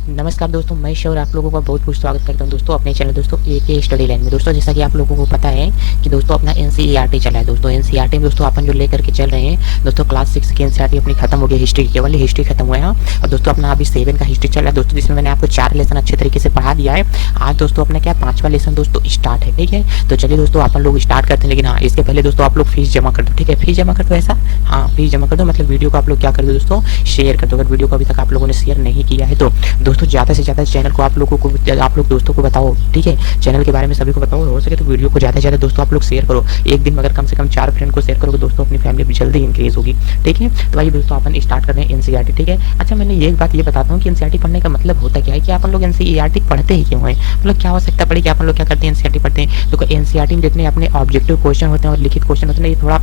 नमस्कार दोस्तों, मैं ईश्वर आप लोगों का बहुत बहुत स्वागत करता हूं दोस्तों अपने चैनल दोस्तों एके स्टडी लाइन में। दोस्तों जैसा कि आप लोगों को पता है कि दोस्तों अपना एनसीईआरटी चला है। दोस्तों एनसीईआरटी में दोस्तों अपन जो लेकर के चल रहे हैं दोस्तों, क्लास 6 की एनसीईआरटी अपनी खत्म हो गई, हिस्ट्री केवल हिस्ट्री खत्म हुआ है। और दोस्तों अपना अभी 7 का हिस्ट्री चल रहा है दोस्तों, जिसमें मैंने आपको 4 लेसन अच्छे तरीके से पढ़ा दिया है। आज दोस्तों अपना क्या 5वां लेसन दोस्तों स्टार्ट है। ठीक है, तो चलिए दोस्तों अपन लोग स्टार्ट करते हैं। लेकिन हाँ, इसके पहले दोस्तों आप लोग फीस जमा कर दो। ठीक है, फीस जमा कर दो। ऐसा हाँ, फीस जमा कर दो, मतलब वीडियो को आप लोग क्या कर दो दोस्तों, शेयर कर दो। अगर वीडियो को अभी तक आप लोगों ने शेयर नहीं किया है तो दोस्तों ज़्यादा से ज़्यादा चैनल को आप लोगों को, आप लोग दोस्तों को बताओ। ठीक है, चैनल के बारे में सभी को बताओ। हो सके तो वीडियो को ज़्यादा से ज़्यादा दोस्तों आप लोग शेयर करो। एक दिन में अगर कम से कम 4 फ्रेंड को शेयर करोगे दोस्तों, अपनी फैमिली भी जल्दी इंक्रीज होगी। ठीक है, तो भाई दोस्तों अपन स्टार्ट कर रहे हैं एनसीईआरटी। ठीक है, अच्छा मैंने एक बात ये बताता हूँ कि एनसीईआरटी पढ़ने का मतलब होता क्या है, कि अपन लोग एनसीईआरटी पढ़ते ही क्यों है, मतलब क्या आवश्यकता पड़ी कि अपन लोग क्या करते हैं, एनसीईआरटी पढ़ते हैं। तो एनसीईआरटी में जितने अपने ऑब्जेक्टिव क्वेश्चन होते हैं और लिखित क्वेश्चन होते हैं, ये थोड़ा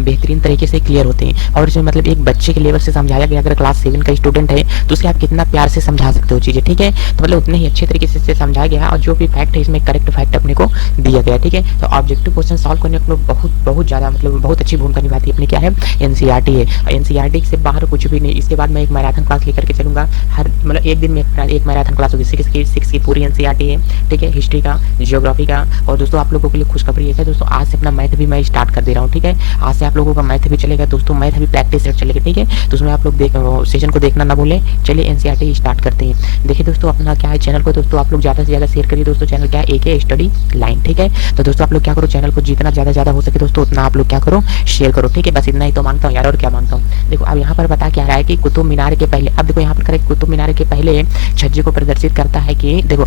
बेहतरीन तरीके से क्लियर होते हैं। और इसमें मतलब एक बच्चे के लेवल से समझाया गया। अगर क्लास 7 का स्टूडेंट है तो उसे आप कितना प्यार से समझा सकते हो चीज़ें। ठीक है, तो मतलब उतने ही अच्छे तरीके से समझाया गया है। और जो भी फैक्ट है इसमें करेक्ट फैक्ट अपने को दिया गया है। ठीक है, तो ऑब्जेक्टिव क्वेश्चन सॉल्व करने को बहुत बहुत ज़्यादा मतलब बहुत अच्छी भूमिका निभाती है अपनी क्या है, एनसीईआरटी है। एनसीईआरटी से बाहर कुछ भी नहीं। इसके बाद मैं एक मैराथन क्लास लेकर के चलूंगा। हर मतलब एक दिन में एक मैराथन क्लास होगी। 6 की पूरी एनसीईआरटी है। ठीक है, हिस्ट्री का, जियोग्राफी का। और दोस्तों आप लोगों के लिए खुशखबरी है दोस्तों, आज से अपना मैथ भी मैं स्टार्ट कर दे रहा हूँ। ठीक है, आज से आप लोगों का मैथ भी चलेगा दोस्तों, मैथ अभी प्रैक्टिस सेट चलेगा। ठीक है, तो उसमें आप लोग सेशन को देखना ना भूलें। चलिए एनसीईआरटी स्टार्ट करते हैं। देखिए दोस्तों अपना क्या है, चैनल को दोस्तों आप लोग ज़्यादा से ज़्यादा शेयर करिए दोस्तों। चैनल क्या है, एके स्टडी लाइन। ठीक है, तो दोस्तों आप लोग क्या करो, चैनल को जितना ज़्यादा हो सके दोस्तों उतना आप लोग क्या करो, शेयर करो। ठीक है, बस इतना ही तो मांगता हूँ यार, और क्या मांगता हूँ। देखो अब यहाँ पर बता क्या रहा है कि कुतुब मीनार के पहले, अब देखो यहाँ पर करेक्ट, कुतुब मीनार के पहले छज्जे को प्रदर्शित करता है कि देखो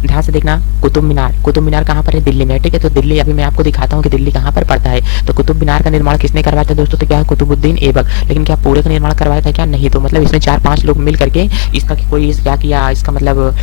ध्यान से देखना, कुतुब मीनार कहाँ पर है, दिल्ली में। ठीक है, तो दिल्ली अभी मैं आपको दिखाता हूँ कि दिल्ली कहाँ पर पड़ता है। तो कुतुब मीनार का निर्माण किसने करवाया था दोस्तों, तो क्या है, कुतुबुद्दीन ऐबक। लेकिन क्या पूरे का निर्माण करवाया था क्या, नहीं। तो मतलब इसमें 4-5 लोग मिल करके इसका कोई क्या किया, इसका मतलब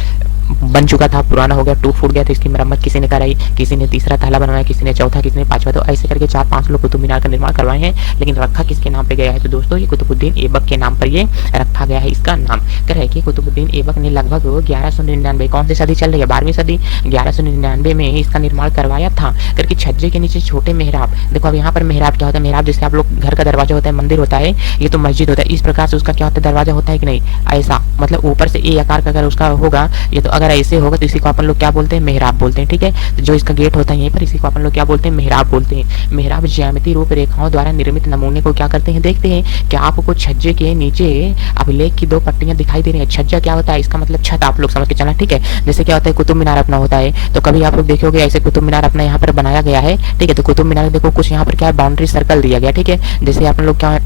बन चुका था, पुराना हो गया, टूट फूट गया, तो इसकी मरम्मत किसी ने कराई, किसी ने तीसरा ताला बनवाया, किसी ने चौथा, किसी ने 5वां। तो ऐसे करके 4-5 लोग कुतुब मीनार का निर्माण करवाए हैं। लेकिन रखा किसके नाम पे गया है, तो दोस्तों ये कुतुबुद्दीन ऐबक के नाम पर ये रखा गया है। इसका नाम कह रहा है कि कुतुबुद्दीन ऐबक ने लगभग 1199, कौन सी सदी चल रही है, 12वीं सदी, 1199 में इसका निर्माण करवाया था। करके छज्जे के नीचे छोटे मेहराब। देखो अब यहाँ पर मेहराब क्या होता है, मेहराब जैसे आप लोग घर का दरवाजा होता है, मंदिर होता है, ये तो मस्जिद होता है, इस प्रकार से उसका क्या होता है, दरवाजा होता है कि नहीं, ऐसा मतलब ऊपर से ए आकार का अगर उसका होगा, ये तो अगर ऐसे होगा तो इसी को अपन लोग क्या बोलते हैं, मेहराब बोलते हैं। ठीक है, तो जो इसका गेट होता है यहीं पर, इसी को अपन लोग क्या बोलते हैं, मेहराब बोलते हैं। मेहराब ज्यामिति रूप रेखाओं द्वारा निर्मित नमूने को क्या करते हैं, देखते हैं। क्या आपको छज्जे के नीचे अभिलेख की 2 पट्टियां दिखाई दे रही है। छज्जा क्या होता है, इसका मतलब छत आप लोग समझ के चलना। ठीक है, जैसे क्या होता है, कुतुब मीनार अपना होता है, तो कभी आप लोग देखोगे ऐसे कुतुब मीनार अपना यहाँ पर बनाया गया है। ठीक है, तो कुतुब मीनार देखो कुछ यहाँ पर क्या है, बाउंड्री सर्कल दिया गया। ठीक है, जैसे अपन लोग क्या,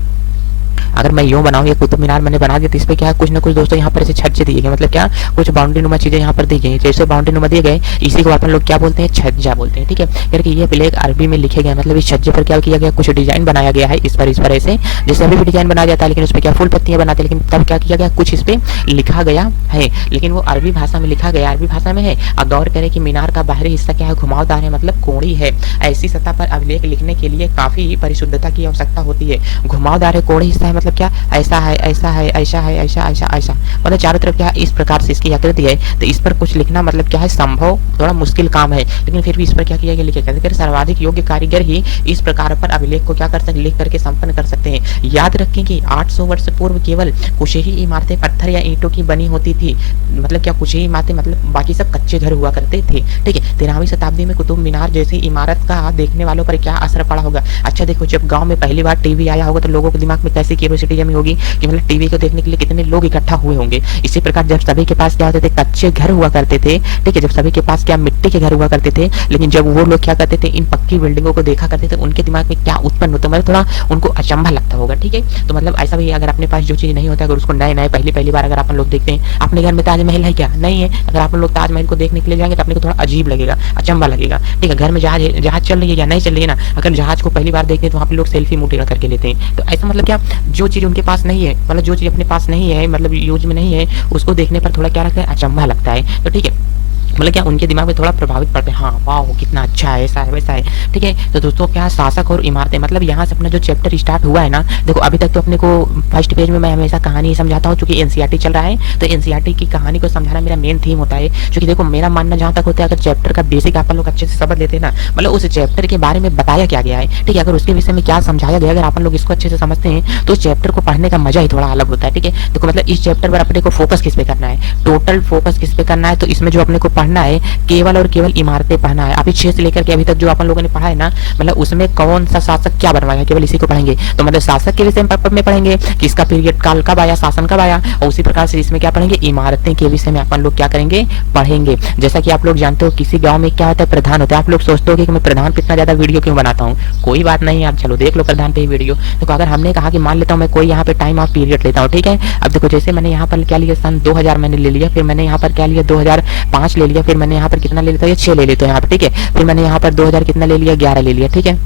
अगर मैं यूँ बनाऊँ, ये कुतुब मीनार मैंने बना दिया, तो इस पे क्या है, कुछ ना कुछ दोस्तों यहाँ पर ऐसे छज्जे दिए गए, मतलब क्या, कुछ बाउंड्री नुमा चीजें यहाँ पर दी गई। जैसे बाउंड्री नुमा दिए गए, इसी को अपन लोग क्या बोलते हैं, छज्जा बोलते हैं। ठीक है, यार कि ये प्लेग अरबी में लिखे गए, मतलब इस छज्जे पर क्या किया गया, कुछ डिजाइन बनाया गया है इस पर ऐसे, जैसे अभी भी डिजाइन बनाया जाता है, लेकिन उस पर क्या फुल पत्तियां बनाते हैं, लेकिन तब क्या किया गया, कुछ इस पे लिखा गया है, लेकिन वो अरबी भाषा में लिखा गया, अरबी भाषा में है। अब गौर करें कि मीनार का बाहरी हिस्सा क्या है, घुमावदार है, मतलब कोणी है। ऐसी सतह पर अभिलेख लिखने के लिए काफी परिशुद्धता की आवश्यकता होती है। घुमावदार है, कोणी हिस्सा है, मतलब क्या, ऐसा है, ऐसा है, ऐसा है, ऐसा ऐसा ऐसा, मतलब चारों तरफ क्या इस प्रकार से इसकी आकृति है। तो इस पर कुछ लिखना मतलब क्या है, संभव थोड़ा मुश्किल काम है, लेकिन फिर भी इस पर क्या किया गया, लिखा गया। सर्वाधिक योग्य कारीगर ही इस प्रकार पर अभिलेख को क्या कर सकते, लिख करके संपन्न कर सकते हैं। याद रखें कि 800 वर्ष पूर्व केवल कुछ ही इमारतें पत्थर या ईंटों की बनी होती थी, मतलब क्या, कुछ ही इमारतें, मतलब बाकी सब कच्चे घर हुआ करते थे। ठीक है, 13वीं शताब्दी में कुतुब मीनार जैसी इमारत का देखने वालों पर क्या असर पड़ा होगा। अच्छा देखो, जब गांव में पहली बार टीवी आया होगा तो लोगों के दिमाग में कैसी क्यूरियोसिटी जमी होगी कि मतलब टीवी को देखने के लिए कितने लोग इकट्ठा हुए होंगे। इसी प्रकार जब सभी के पास क्या होते थे, कच्चे घर हुआ करते थे। ठीक है, जब सभी के पास क्या मिट्टी के घर हुआ करते थे, लेकिन जब वो लोग क्या करते थे, इन पक्की बिल्डिंगों को देखा करते थे, उनके दिमाग में क्या उत्पन्न होता, मतलब थोड़ा उनको अचंभा लगता होगा। ठीक है, तो मतलब ऐसा भी अगर अपने पास जो चीज नहीं होता, अगर उसको नए नए पहली बार अगर अपन लोग देखते हैं, अपने घर में ताजमहल है क्या, नहीं है, अगर आप लोग ताजमहल को देखने के लिए जाएंगे तो अपने को थोड़ा अजीब लगेगा, अचंभा लगेगा। ठीक है, घर में जहाज चल रही है या नहीं चल रही है ना, अगर जहाज को पहली बार देखते हैं तो वहाँ पे लोग सेल्फी मुटेगा करके लेते हैं। तो ऐसा मतलब क्या, जो चीज उनके पास नहीं है, मतलब जो चीज अपने पास नहीं है, मतलब यूज में नहीं है, उसको देखने पर थोड़ा क्या लगता है, अचंभा लगता है। तो ठीक है, मतलब क्या उनके दिमाग में थोड़ा प्रभावित पड़ते हैं, हाँ वाह कितना अच्छा है, ऐसा है वैसा है, ठीक है। तो दोस्तों क्या शासक और इमारतें, मतलब यहाँ से अपना जो चैप्टर स्टार्ट हुआ है ना, देखो अभी तक तो अपने को फर्स्ट पेज में मैं हमेशा कहानी समझाता हूँ, क्योंकि एनसीईआरटी चल रहा है, तो एनसीईआरटी की कहानी को समझाना मेरा मेन थीम होता है। क्योंकि देखो मेरा मानना जहाँ तक होता है, अगर चैप्टर का बेसिक आप लोग अच्छे से समझ लेते हैं ना, मतलब उस चैप्टर के बारे में बताया क्या गया है, ठीक है, अगर उसके विषय में क्या समझाया गया, अगर अपन लोग इसको अच्छे से समझते हैं तो उस चैप्टर को पढ़ने का मजा ही थोड़ा अलग होता है, ठीक है। देखो मतलब इस चैप्टर पर अपने को फोकस किस पे करना है, टोटल फोकस किस पे करना है, तो इसमें जो अपने को पढ़ना है केवल और केवल इमारतें पढ़ना है। अभी 6 से लेकर के अभी तक जो अपन लोगों ने पढ़ा है ना, मतलब उसमें कौन सा शासक क्या बनवाया, केवल इसी को पढ़ेंगे। तो मतलब शासक के विषय में पढ़ेंगे कि इसका पीरियड काल कब आया, शासन कब आया, और उसी प्रकार से इसमें क्या पढ़ेंगे, इमारतें के विषय में अपन लोग क्या करेंगे, पढ़ेंगे। जैसा कि आप लोग जानते हो किसी गांव में क्या होता है, प्रधान होता है। आप लोग सोचते हो कि मैं प्रधान पे इतना ज्यादा वीडियो क्यों बनाता हूँ, कोई बात नहीं, आप चलो देख लो प्रधान पे ही वीडियो। देखो अगर हमने कहा कि मान लेता हूँ मैं कोई यहाँ पे टाइम ऑफ पीरियड लेता हूँ, ठीक है। अब देखो जैसे मैंने यहाँ पर क्या लिया, सन 2000 मैंने ले लिया, फिर मैंने यहाँ पर क्या लिया 2005 ले लिया, फिर मैंने यहाँ पर कितना ले लेता हूँ, 6 ले लेता हूँ यहाँ पर, ठीक है। फिर मैंने यहाँ पर 2000 कितना ले लिया, 11 ले लिया, ठीक है।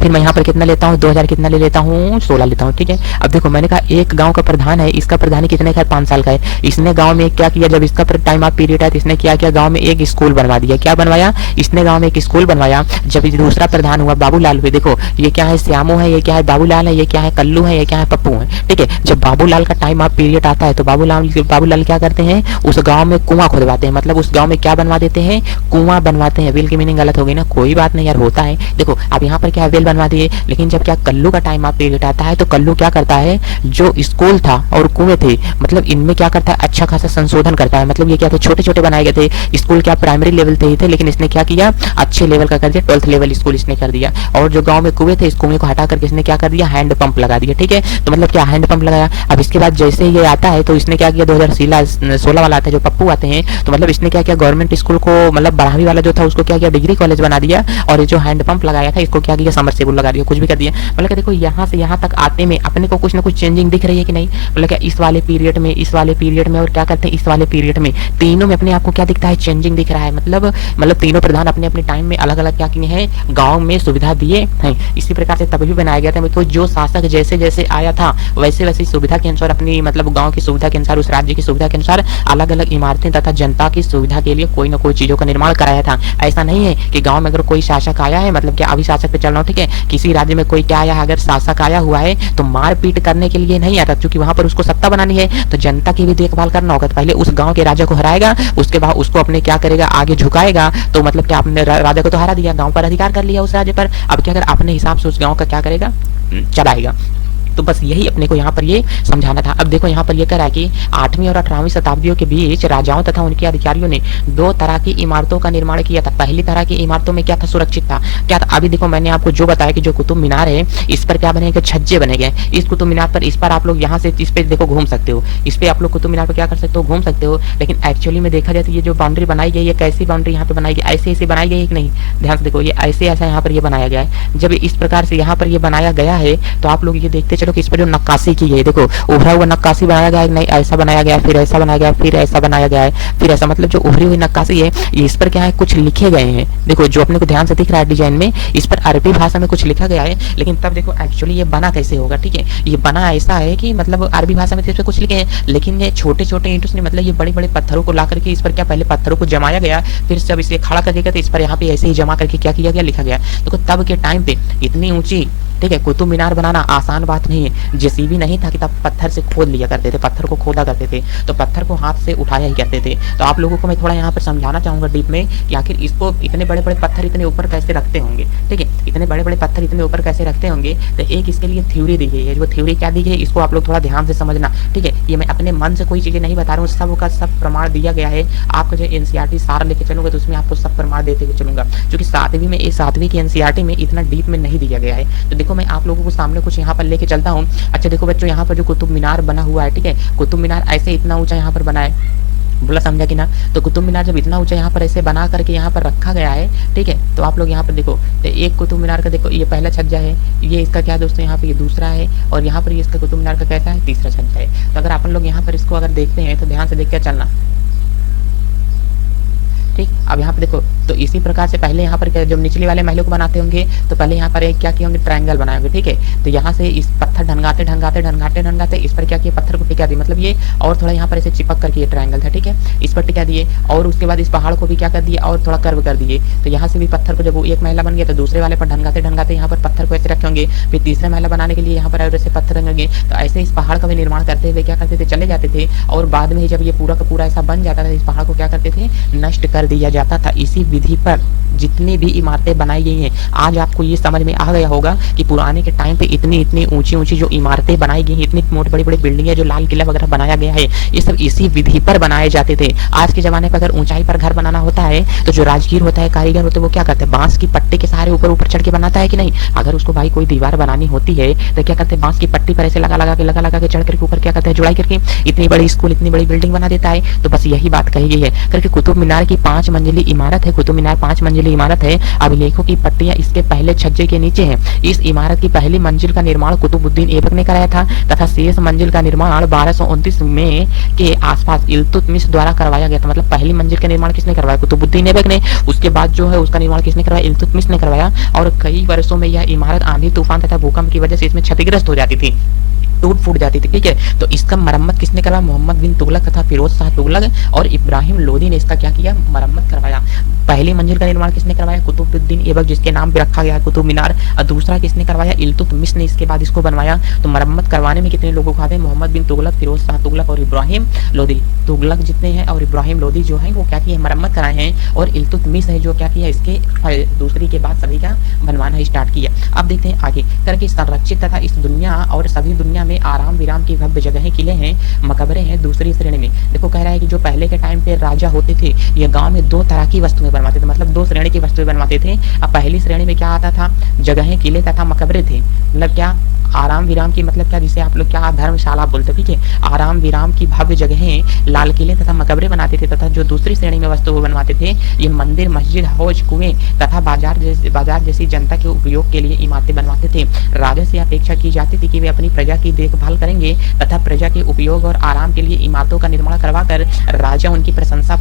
फिर मैं यहाँ पर कितना लेता हूँ, 2000 कितना ले लेता हूँ, 16 लेता हूँ, ठीक है। अब देखो मैंने कहा एक गांव का प्रधान है, इसका प्रधान कितने का है, 5 साल का है। इसने गांव में क्या किया, जब इसका टाइम ऑफ पीरियड है तो इसने क्या किया, गांव में एक स्कूल बनवा दिया। क्या बनवाया, इसने गांव में एक स्कूल बनवाया। जब दूसरा प्रधान हुआ बाबूलाल हुए, देखो ये क्या है, श्यामू है, ये क्या है, बाबूलाल है, ये क्या है, कल्लू है, ये क्या है, पप्पू है, ठीक है। जब बाबूलाल का टाइम ऑफ पीरियड आता है तो बाबूलाल क्या करते हैं, उस गाँव में कुआं खुदवाते हैं, मतलब उस गाँव में क्या बनवा देते हैं, कुआं बनवाते हैं। वेल की मीनिंग गलत हो गई ना, कोई बात नहीं यार, होता है। देखो अब यहाँ पर क्या वेल बनवा दिए, लेकिन जब क्या कल्लू का टाइम ऑफ पीरियड आता है तो कल्लू क्या करता है, जो स्कूल था और कुएं थे, मतलब इनमें क्या करता है, अच्छा खासा संशोधन करता है। मतलब ये क्या थे, छोटे छोटे बनाए गए थे स्कूल, क्या प्राइमरी लेवल पे ही थे, लेकिन इसने क्या किया, अच्छे लेवल का कर दिया, 12th लेवल स्कूल इसने कर दिया। और जो गांव में कुएं थे, इस कुएं को हटा करके इसने क्या कर दिया, हैंड पंप लगा दिया, ठीक है। तो मतलब क्या हैंड पंप लगाया। अब इसके बाद जैसे ये आता है तो इसने क्या किया, 2016 वाला आता है, जो पप्पू आते हैं, तो मतलब इसने क्या किया, गवर्नमेंट स्कूल को, मतलब 12वीं वाला जो था उसको क्या किया, डिग्री कॉलेज बना दिया। और ये जो हैंड पंप लगाया था इसको क्या किया, समरसेबुल लगा दिया, कुछ भी कर दिया। मतलब देखो यहाँ से यहाँ तक आते में अपने को कुछ ना कुछ चेंजिंग दिख रही है कि नहीं, मतलब क्या इस वाले पीरियड में, इस वाले पीरियड में, और क्या करते हैं इस वाले पीरियड में, तीनों में अपने आपको क्या दिखता है, चेंजिंग दिख रहा है। मतलब तीनों प्रधान अपने अपने टाइम में अलग अलग क्या किए हैं, गांव में सुविधा दिए हैं। इसी प्रकार से तभी भी बनाया गया था, तो जो शासक जैसे जैसे आया था वैसे वैसे सुविधा के अनुसार, अपनी मतलब गाँव की सुविधा के अनुसार, उस राज्य की सुविधा के अनुसार अलग अलग इमारतें तथा जनता की सुविधा के लिए कोई ना कोई चीजों का निर्माण कराया था। ऐसा नहीं है कि गाँव में अगर कोई शासक आया है, मतलब क्या अभी शासक पे चल रहा हूँ, ठीक है, किसी राज्य में कोई क्या आया, अगर शासक आया हुआ है तो मारपीट करने के लिए नहीं आता, क्योंकि वहां पर उसको सत्ता बनानी है, तो जनता की भी देखभाल करना होगा। तो पहले उस गांव के राजा को हराएगा, उसके बाद उसको अपने क्या करेगा, आगे झुकाएगा। तो मतलब क्या, आपने राजा को तो हरा दिया, गांव पर अधिकार कर लिया उस राज्य पर, अब क्या कर अपने हिसाब से उस गांव का क्या करेगा, चलाएगा। तो बस यही अपने को यहाँ पर ये समझाना था। अब देखो यहाँ पर ये कह रहा है कि 8वीं और 18वीं शताब्दियों के बीच राजाओं तथा उनके अधिकारियों ने 2 तरह की इमारतों का निर्माण किया था। पहली तरह की इमारतों में क्या था, सुरक्षित था, क्या था, अभी देखो मैंने आपको जो बताया कि जो कुतुब मीनार है इस पर क्या बनेगा, छज्जे बने गए। इस कुतुब मीनार पर, इस पर आप लोग यहाँ से इस पे देखो घूम सकते हो, इस पे आप लोग कुतुब मीनार पर क्या कर सकते हो, घूम सकते हो। लेकिन एक्चुअली में देखा जाए तो ये जो बाउंड्री बनाई गई है, कैसी बाउंड्री यहाँ पे बनाई गई, ऐसे ऐसे बनाई गई है कि नहीं, ध्यान से देखो, ये ऐसे ऐसा यहाँ पर ये बनाया गया है। जब इस प्रकार से यहाँ पर ये बनाया गया है तो आप लोग ये देखते चलो कि इस पर जो नक्काशी की गई, देखो उभरा हुआ नक्काशी बनाया गया है, नहीं ऐसा बनाया गया, फिर ऐसा बनाया गया, फिर ऐसा बनाया गया है, फिर ऐसा, मतलब जो उभरी हुई नक्काशी है इस पर क्या है, कुछ लिखे गए हैं। देखो जो अपने को ध्यान से दिख रहा है डिजाइन में, इस पर अरबी भाषा में कुछ लिखा गया है। लेकिन तब देखो एक्चुअली ये बना कैसे होगा, ठीक है, ये बना ऐसा है कि मतलब अरबी भाषा में कुछ लिखे हैं, लेकिन ये छोटे छोटे ईंटों से, मतलब ये बड़े बड़े पत्थरों को ला करके इस पर क्या, पहले पत्थरों को जमाया गया, फिर जब इसे खड़ा करके गया तो इस पर यहाँ पे ऐसे ही जमा करके क्या किया गया, लिखा गया। देखो तब के टाइम पे इतनी ऊंची, ठीक है, कुतुब मीनार बनाना आसान बात नहीं है। जेसीबी नहीं था कि तब पत्थर से खोद लिया करते थे, पत्थर को खोदा करते थे, तो पत्थर को हाथ से उठाया ही करते थे। तो आप लोगों को मैं थोड़ा यहाँ पर समझाना चाहूंगा डीप में कि आखिर इसको इतने बड़े बड़े पत्थर इतने ऊपर कैसे रखते होंगे, ठीक है, इतने बड़े बड़े पत्थर इतने ऊपर कैसे रखते होंगे। तो एक इसके लिए थ्योरी दी गई है, जो थ्योरी क्या दी गई है इसको आप लोग थोड़ा ध्यान से समझना, ठीक है। ये मैं अपने मन से कोई चीजें नहीं बता रहा हूँ, सब का सब प्रमाण दिया गया है। आपका जो एनसीईआरटी सारा लेके चलूंगा तो उसमें आपको सब प्रमाण देते हुए चलूंगा, क्योंकि 7वीं की एनसीईआरटी में इतना डीप में नहीं दिया गया है। तो देखो मैं आप लोगों को सामने कुछ यहाँ पर लेके चलता हूँ। अच्छा देखो बच्चों, यहाँ पर जो कुतुब मीनार बना हुआ है, ठीक है, कुतुब मीनार ऐसे इतना ऊंचा यहाँ पर बना है, बोला समझा कि ना। तो कुतुब मीनार जब इतना ऊंचा यहाँ पर ऐसे बना करके यहाँ पर रखा गया है, ठीक है, तो आप लोग यहाँ पर देखो, तो एक कुतुब मीनार का देखो ये पहला छज्जा है, ये इसका क्या दोस्तों यहाँ पे ये दूसरा है, और यहाँ पर ये इसका कुतुब मीनार का कैसा है, तीसरा छज्जा है। तो अगर अपन लोग यहाँ पर इसको अगर देखते हैं तो ध्यान से देख के चलना, ठीक। अब यहाँ पे देखो, तो इसी प्रकार से पहले यहाँ पर जब निचले वाले महलों को बनाते होंगे तो पहले यहाँ पर एक क्या किए होंगे, ट्रायंगल बनाए होंगे, ठीक है। तो यहाँ से इस पत्थर ढंगाते इस पर क्या किए, पत्थर को टिका दिए, मतलब ये और थोड़ा यहाँ पर ऐसे चिपक करके ये ट्रायंगल था, ठीक है, इस पर टिका दिए। और उसके बाद इस पहाड़ को भी क्या कर दिए, और थोड़ा कर्व कर दिए। तो यहाँ से भी पत्थर को जब वो एक महला बन गया तो दूसरे वाले पर ढंगाते यहाँ पर पत्थर को ऐसे रखे होंगे, फिर तीसरे महला बनाने के लिए यहाँ पर ऐसे पत्थर रखेंगे। तो ऐसे इस पहाड़ का भी निर्माण करते हुए क्या करते थे, चले जाते थे। और बाद में जब ये पूरा का पूरा ऐसा बन जाता था, इस पहाड़ को क्या करते थे, नष्ट कर दिया जाता था। इसी विधि पर जितनी भी इमारतें बनाई गई हैं, आज आपको ये समझ में आ गया होगा कि पुराने के टाइम पे इतनी ऊंची जो इमारतें बनाई गई हैं, इतनी मोटी बड़ी बिल्डिंगें जो लाल किला वगैरह बनाया गया है, ये सब इसी विधि पर बनाए जाते थे। आज के जमाने पर अगर ऊंचाई पर घर बनाना होता है तो जो राजगीर होता है, कारीगर होते हैं, वो क्या करते हैं, बांस की पट्टी के सहारे ऊपर चढ़ के बनाता है कि नहीं। अगर उसको भाई कोई दीवार बनानी होती है तो क्या करते हैं, बांस की पट्टी पर ऐसे लगा के चढ़ करके ऊपर क्या करते हैं, जुड़ाई करके इतनी बड़ी स्कूल, इतनी बड़ी बिल्डिंग बना देता है। तो बस यही बात कही गई है करके कुतुब मीनार की 5 मंजिली इमारत है। कुतुब मीनार 5 मंजिली इमारत है। अभिलेखों की पट्टियां इसके पहले छज्जे के नीचे हैं। इस इमारत की पहली मंजिल का निर्माण कुतुबुद्दीन ऐबक ने कराया था तथा शेष मंजिल का निर्माण 1229 में के आसपास इल्तुतमिश द्वारा करवाया गया था। मतलब पहली मंजिल का निर्माण किसने करवाया, कुतुबुद्दीन ऐबक ने। उसके बाद जो है उसका निर्माण किसने करवाया, इल्तुतमिश ने करवाया। और कई वर्षों में यह इमारत आंधी तूफान तथा भूकंप की वजह से इसमें क्षतिग्रस्त हो जाती थी, टूट फूट जाती थी, ठीक है। तो इसका मरम्मत किसने करवाया, मोहम्मद बिन तुगलक तथा फिरोज शाह तुगलक और इब्राहिम लोदी ने इसका क्या किया, मरम्मत करवाया। पहली मंजिल का निर्माण किसने करवाया, कुतुबुद्दीन ऐबक, जिसके नाम पे रखा गया कुतुब मीनार। और दूसरा किसने करवाया, इल्तुतमिश ने इसके बाद इसको बनवाया। तो मरम्मत करवाने में कितने लोगों को आते हैं, मोहम्मद बिन तुगलक, फिरोज शाह तुगलक और इब्राहिम लोदी। तुगलक जितने हैं और इब्राहिम लोदी जो है वो क्या किए, मरम्मत कराए हैं। और इल्तुतमिश है जो क्या किया, इसके दूसरी के बाद सभी का बनवाना स्टार्ट किया। अब देखते हैं आगे करके, संरक्षित तथा इस दुनिया और सभी दुनिया में आराम विराम की भव्य जगहें, किले हैं, मकबरे हैं दूसरी श्रेणी में। देखो कह रहा है कि जो पहले के टाइम पे राजा होते थे, ये गांव में 2 तरह की वस्तुएं बनवाते थे, मतलब 2 श्रेणी की वस्तुएं बनवाते थे। अब पहली श्रेणी में क्या आता था, जगहें, किले तथा मकबरे थे। मतलब क्या, आराम विराम की मतलब क्या, जिसे आप लोग क्या धर्मशाला बोलते, ठीक है। आराम विराम की भव्य जगहें, लाल किले तथा मकबरे बनाते थे। तथा जो दूसरी श्रेणी में वस्तु बनवाते थे, ये मंदिर, मस्जिद, हौज, कुएं तथा बाजार जैसी जनता के उपयोग के लिए इमारतें बनवाते थे। राजा से अपेक्षा की जाती थी कि वे अपनी प्रजा की देखभाल करेंगे तथा प्रजा के उपयोग और आराम के लिए इमारतों का निर्माण करवाकर राजा उनकी प्रशंसा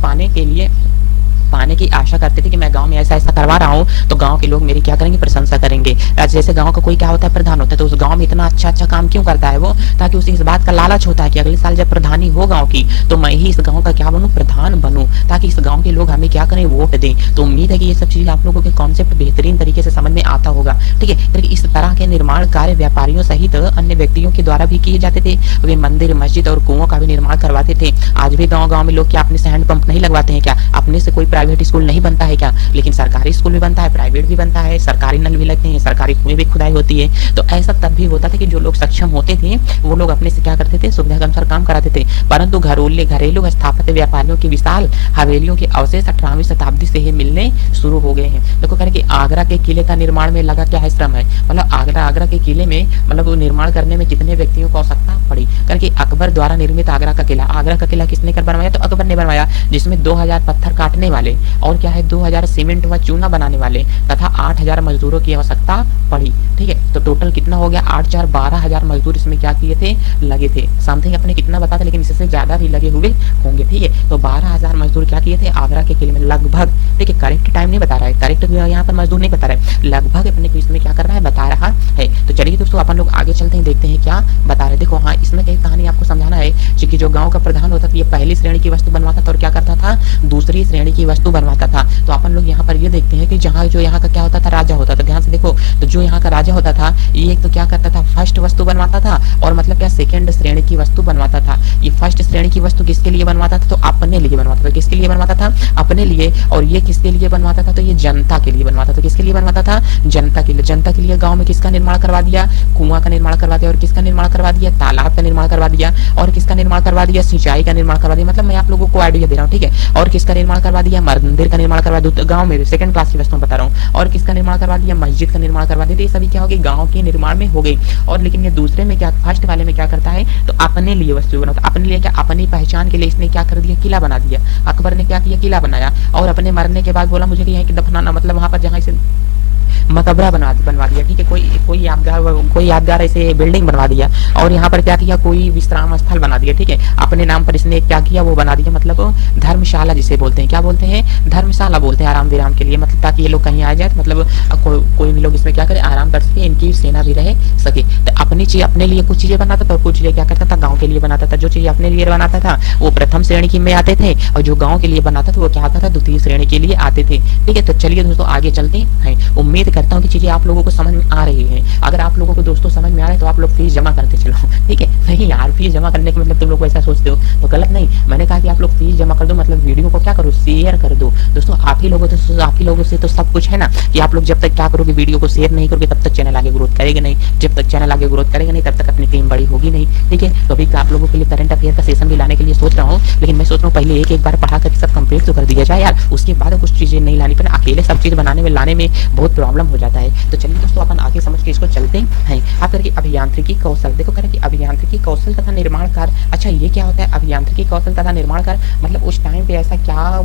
पाने की आशा करते थे कि मैं गांव में ऐसा करवा रहा हूं तो गांव के लोग मेरी क्या करेंगे, प्रशंसा करेंगे। जैसे गांव का कोई क्या होता है, प्रधान होता है, तो उस गांव में इतना अच्छा काम क्यों करता है वो, ताकि उसे इस बात का लालच होता है कि अगले साल जब प्रधानी हो गांव की तो मैं ही इस गांव का क्या बनूं, प्रधान बनूं, ताकि इस गांव के लोग हमें क्या करें, वोट दें। तो उम्मीद है कि ये सब चीजें आप लोगों के कॉन्सेप्ट बेहतरीन तरीके से समझ में आता होगा, ठीक है। फिर इस तरह के निर्माण कार्य व्यापारियों सहित अन्य व्यक्तियों के द्वारा भी किए जाते थे। वे मंदिर, मस्जिद और कुओं का भी निर्माण करवाते थे। आज भी गाँव में लोग क्या अपने से हैंडपंप नहीं लगवाते हैं क्या, अपने से कोई प्राइवेट स्कूल नहीं बनता है क्या, लेकिन सरकारी स्कूल भी बनता है, प्राइवेट भी बनता है, सरकारी नल भी लगते हैं, सरकारी कुएं भी खुदाई होती है। तो ऐसा तब भी होता था कि जो लोग सक्षम होते थे वो लोग अपने से क्या करते थे, सुविधा के अनुसार काम कराते थे। परंतु घरेलू स्थापित व्यापारियों की विशाल हवेलियों के अवशेष 18वीं शताब्दी से ही मिलने शुरू हो गए हैं। देखो कह रहे कि आगरा के किले का निर्माण में लगा क्या है, श्रम है। मतलब आगरा के किले में मतलब वो निर्माण करने में कितने व्यक्तियों को आवश्यकता पड़ी, करके अकबर द्वारा निर्मित आगरा का किला किसने कर बनवाया, तो अकबर ने बनवाया, जिसमें 2000 पत्थर काटने वाले और क्या है 2000 सीमेंट व चूना बनाने वाले तथा 8000 मजदूरों की आवश्यकता पड़ी, ठीक है। तो टोटल कितना हो गया, 8 12,000 मजदूर इसमें क्या किए थे, लगे थे। समथिंग अपने कितना बताते, लेकिन इससे ज्यादा भी लगे हुए होंगे, ठीक है। तो 12,000 मजदूर क्या किए थे आगरा के किले में लगभग, ठीक है। करेक्ट टाइम नहीं बता रहा है, करेक्ट यहाँ पर मजदूर नहीं बता रहा है, लगभग अपने को इसमें क्या कर रहा है, बता रहा है। तो चलिए दोस्तों अपन लोग आगे चलते हैं, देखते हैं क्या बता रहे। देखो हाँ, इसमें एक कहानी आपको समझाना है कि जो गाँव का प्रधान होता था ये पहली श्रेणी की वस्तु बनवाता था और क्या करता था, दूसरी श्रेणी की वस्तु बनवाता था। तो अपन लोग यहाँ पर ये देखते हैं कि जहाँ जो यहाँ का क्या होता था, राजा होता था। ध्यान से देखो, तो जो यहाँ का राजा होता था ये एक तो क्या करता था, फर्स्ट वस्तु बनवाता था और मतलब क्या सेकंड श्रेणी की वस्तु बनवाता था। ये फर्स्ट श्रेणी की वस्तु किसके लिए बनवाता था, तो अपने लिए बनवाता था। किसके लिए बनवाता था, अपने लिए। और ये किसके लिए बनवाता था, तो ये जनता के लिए बनवाता था। किसके लिए बनवाता था, जनता के लिए। जनता के लिए गाँव में किसका निर्माण करवा दिया, कुआं का निर्माण करवा दिया। और किसका निर्माण करवा दिया, तालाब का निर्माण करवा दिया। और किसका निर्माण करवा दिया, सिंचाई का निर्माण करवा दिया। मतलब मैं आप लोगों को आइडिया दे रहा हूँ, ठीक है। और किसका निर्माण करवा दिया, मंदिर का निर्माण करवा दिया। गाँव में सेकंड क्लास की वस्तु बता रहा हूँ। और किसका निर्माण करवा दिया, मस्जिद का निर्माण करवा दिया। ये सभी क्या हो गए, गाँव के निर्माण में हो गई। और लेकिन ये दूसरे में क्या, फर्स्ट वाले में क्या करता है, तो अपने लिए वस्तु बनाता। अपने लिए क्या, अपनी पहचान के लिए इसने क्या कर दिया, किला बना दिया। अकबर ने क्या किया, किला बनाया। और अपने मरने के बाद बोला मुझे यहाँ की दफनाना, मतलब वहां पर जहाँ इसे मकबरा बनवा दिया, ठीक है, कोई यादगार ऐसे बिल्डिंग बनवा दिया। और यहाँ पर क्या किया, कोई विश्राम स्थल बना दिया, ठीक है, अपने नाम पर इसने क्या किया, वो बना दिया, मतलब धर्मशाला जिसे बोलते हैं, क्या बोलते हैं, धर्मशाला बोलते हैं आराम विराम के लिए, मतलब ताकि ये लोग कहीं आ जाए तो मतलब कोई भी लोग इसमें क्या करे, आराम कर सके, इनकी सेना भी रह सके। तो अपनी चीज अपने लिए कुछ चीजें बनाता था और कुछ चीजें क्या करता था, गाँव के लिए बनाता था। जो चीज अपने लिए बनाता था वो प्रथम श्रेणी में आते थे, और जो गाँव के लिए बनाता था वो क्या आता था, द्वितीय श्रेणी के लिए आते थे, ठीक है। तो चलिए दोस्तों आगे चलते हैं। उम्मीद करता हूँ कि चीजें आप लोगों को समझ में आ रही है। अगर आप लोगों को दोस्तों समझ में आ रहा है तो आप लोग फीस जमा करते चलो, ठीक है। नहीं यार, फीस जमा करने का मतलब तुम लोग ऐसा सोचते हो तो गलत नहीं, मैंने कहा कि आप लोग फीस जमा कर दो, मतलब वीडियो को क्या करो, शेयर कर दो दोस्तों। आप ही लोगों से तो सब कुछ है ना, कि आप लोग जब तक क्या करोगे, वीडियो को शेयर नहीं करोगे तब तक चैनल आगे ग्रोथ करेगा नहीं, जब तक चैनल आगे ग्रोथ करेगा नहीं तब तक अपनी टीम बड़ी होगी नहीं, ठीक है। तो अभी आप लोगों के लिए करंट अफेयर का सेशन भी लाने के लिए सोच रहा हूँ, लेकिन मैं सोच रहा हूँ पहले एक बार पढ़ा करके सब कंप्लीट तो कर दिया जाए यार, उसके बाद कुछ चीजें नहीं लानी, पर अकेले सब चीज बनाने में लाने में बहुत प्रॉब्लम हो जाता है। तो चलिए दोस्तों अपन आगे समझ के इसको चलते हैं। आप करके अभियांत्रिकी कौशल, देखो करें कि अभियांत्रिकी कौशल तथा निर्माण कार्य, अच्छा ये क्या होता है अभियांत्रिकी कौशल तथा निर्माण कार्य, मतलब उस टाइम पे ऐसा क्या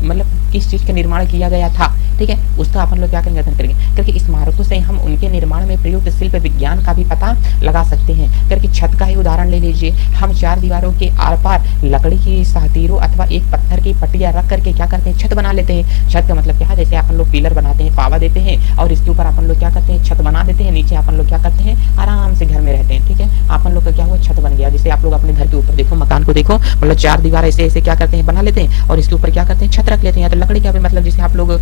मतलब किस चीज का निर्माण किया गया था, ठीक है, उसका अपन लोग क्या करेंगे, अध्ययन करेंगे। क्योंकि इमारतों से हम उनके निर्माण में प्रयुक्त शिल्प विज्ञान का भी पता लगा सकते हैं। क्योंकि छत का ही उदाहरण ले लीजिए, हम चार दीवारों के आर पार लकड़ी की सातीरों अथवा एक पत्थर की पट्टियां रख करके क्या करते हैं, छत बना लेते हैं। छत का मतलब क्या है, जैसे अपन लोग पिलर बनाते हैं, पावा देते हैं और इसके ऊपर अपन लोग क्या करते हैं, छत बना देते हैं, नीचे अपन लोग क्या करते हैं, आराम से घर में रहते हैं, ठीक है। अपन लोग का क्या हुआ, छत बन गया। जैसे आप लोग अपने घर के ऊपर देखो, मकान को देखो, मतलब चार दीवार ऐसे ऐसे क्या करते हैं, बना लेते हैं और इसके ऊपर क्या करते हैं, छत रख लेते हैं। तो लकड़ी का भी मतलब जैसे आप लोग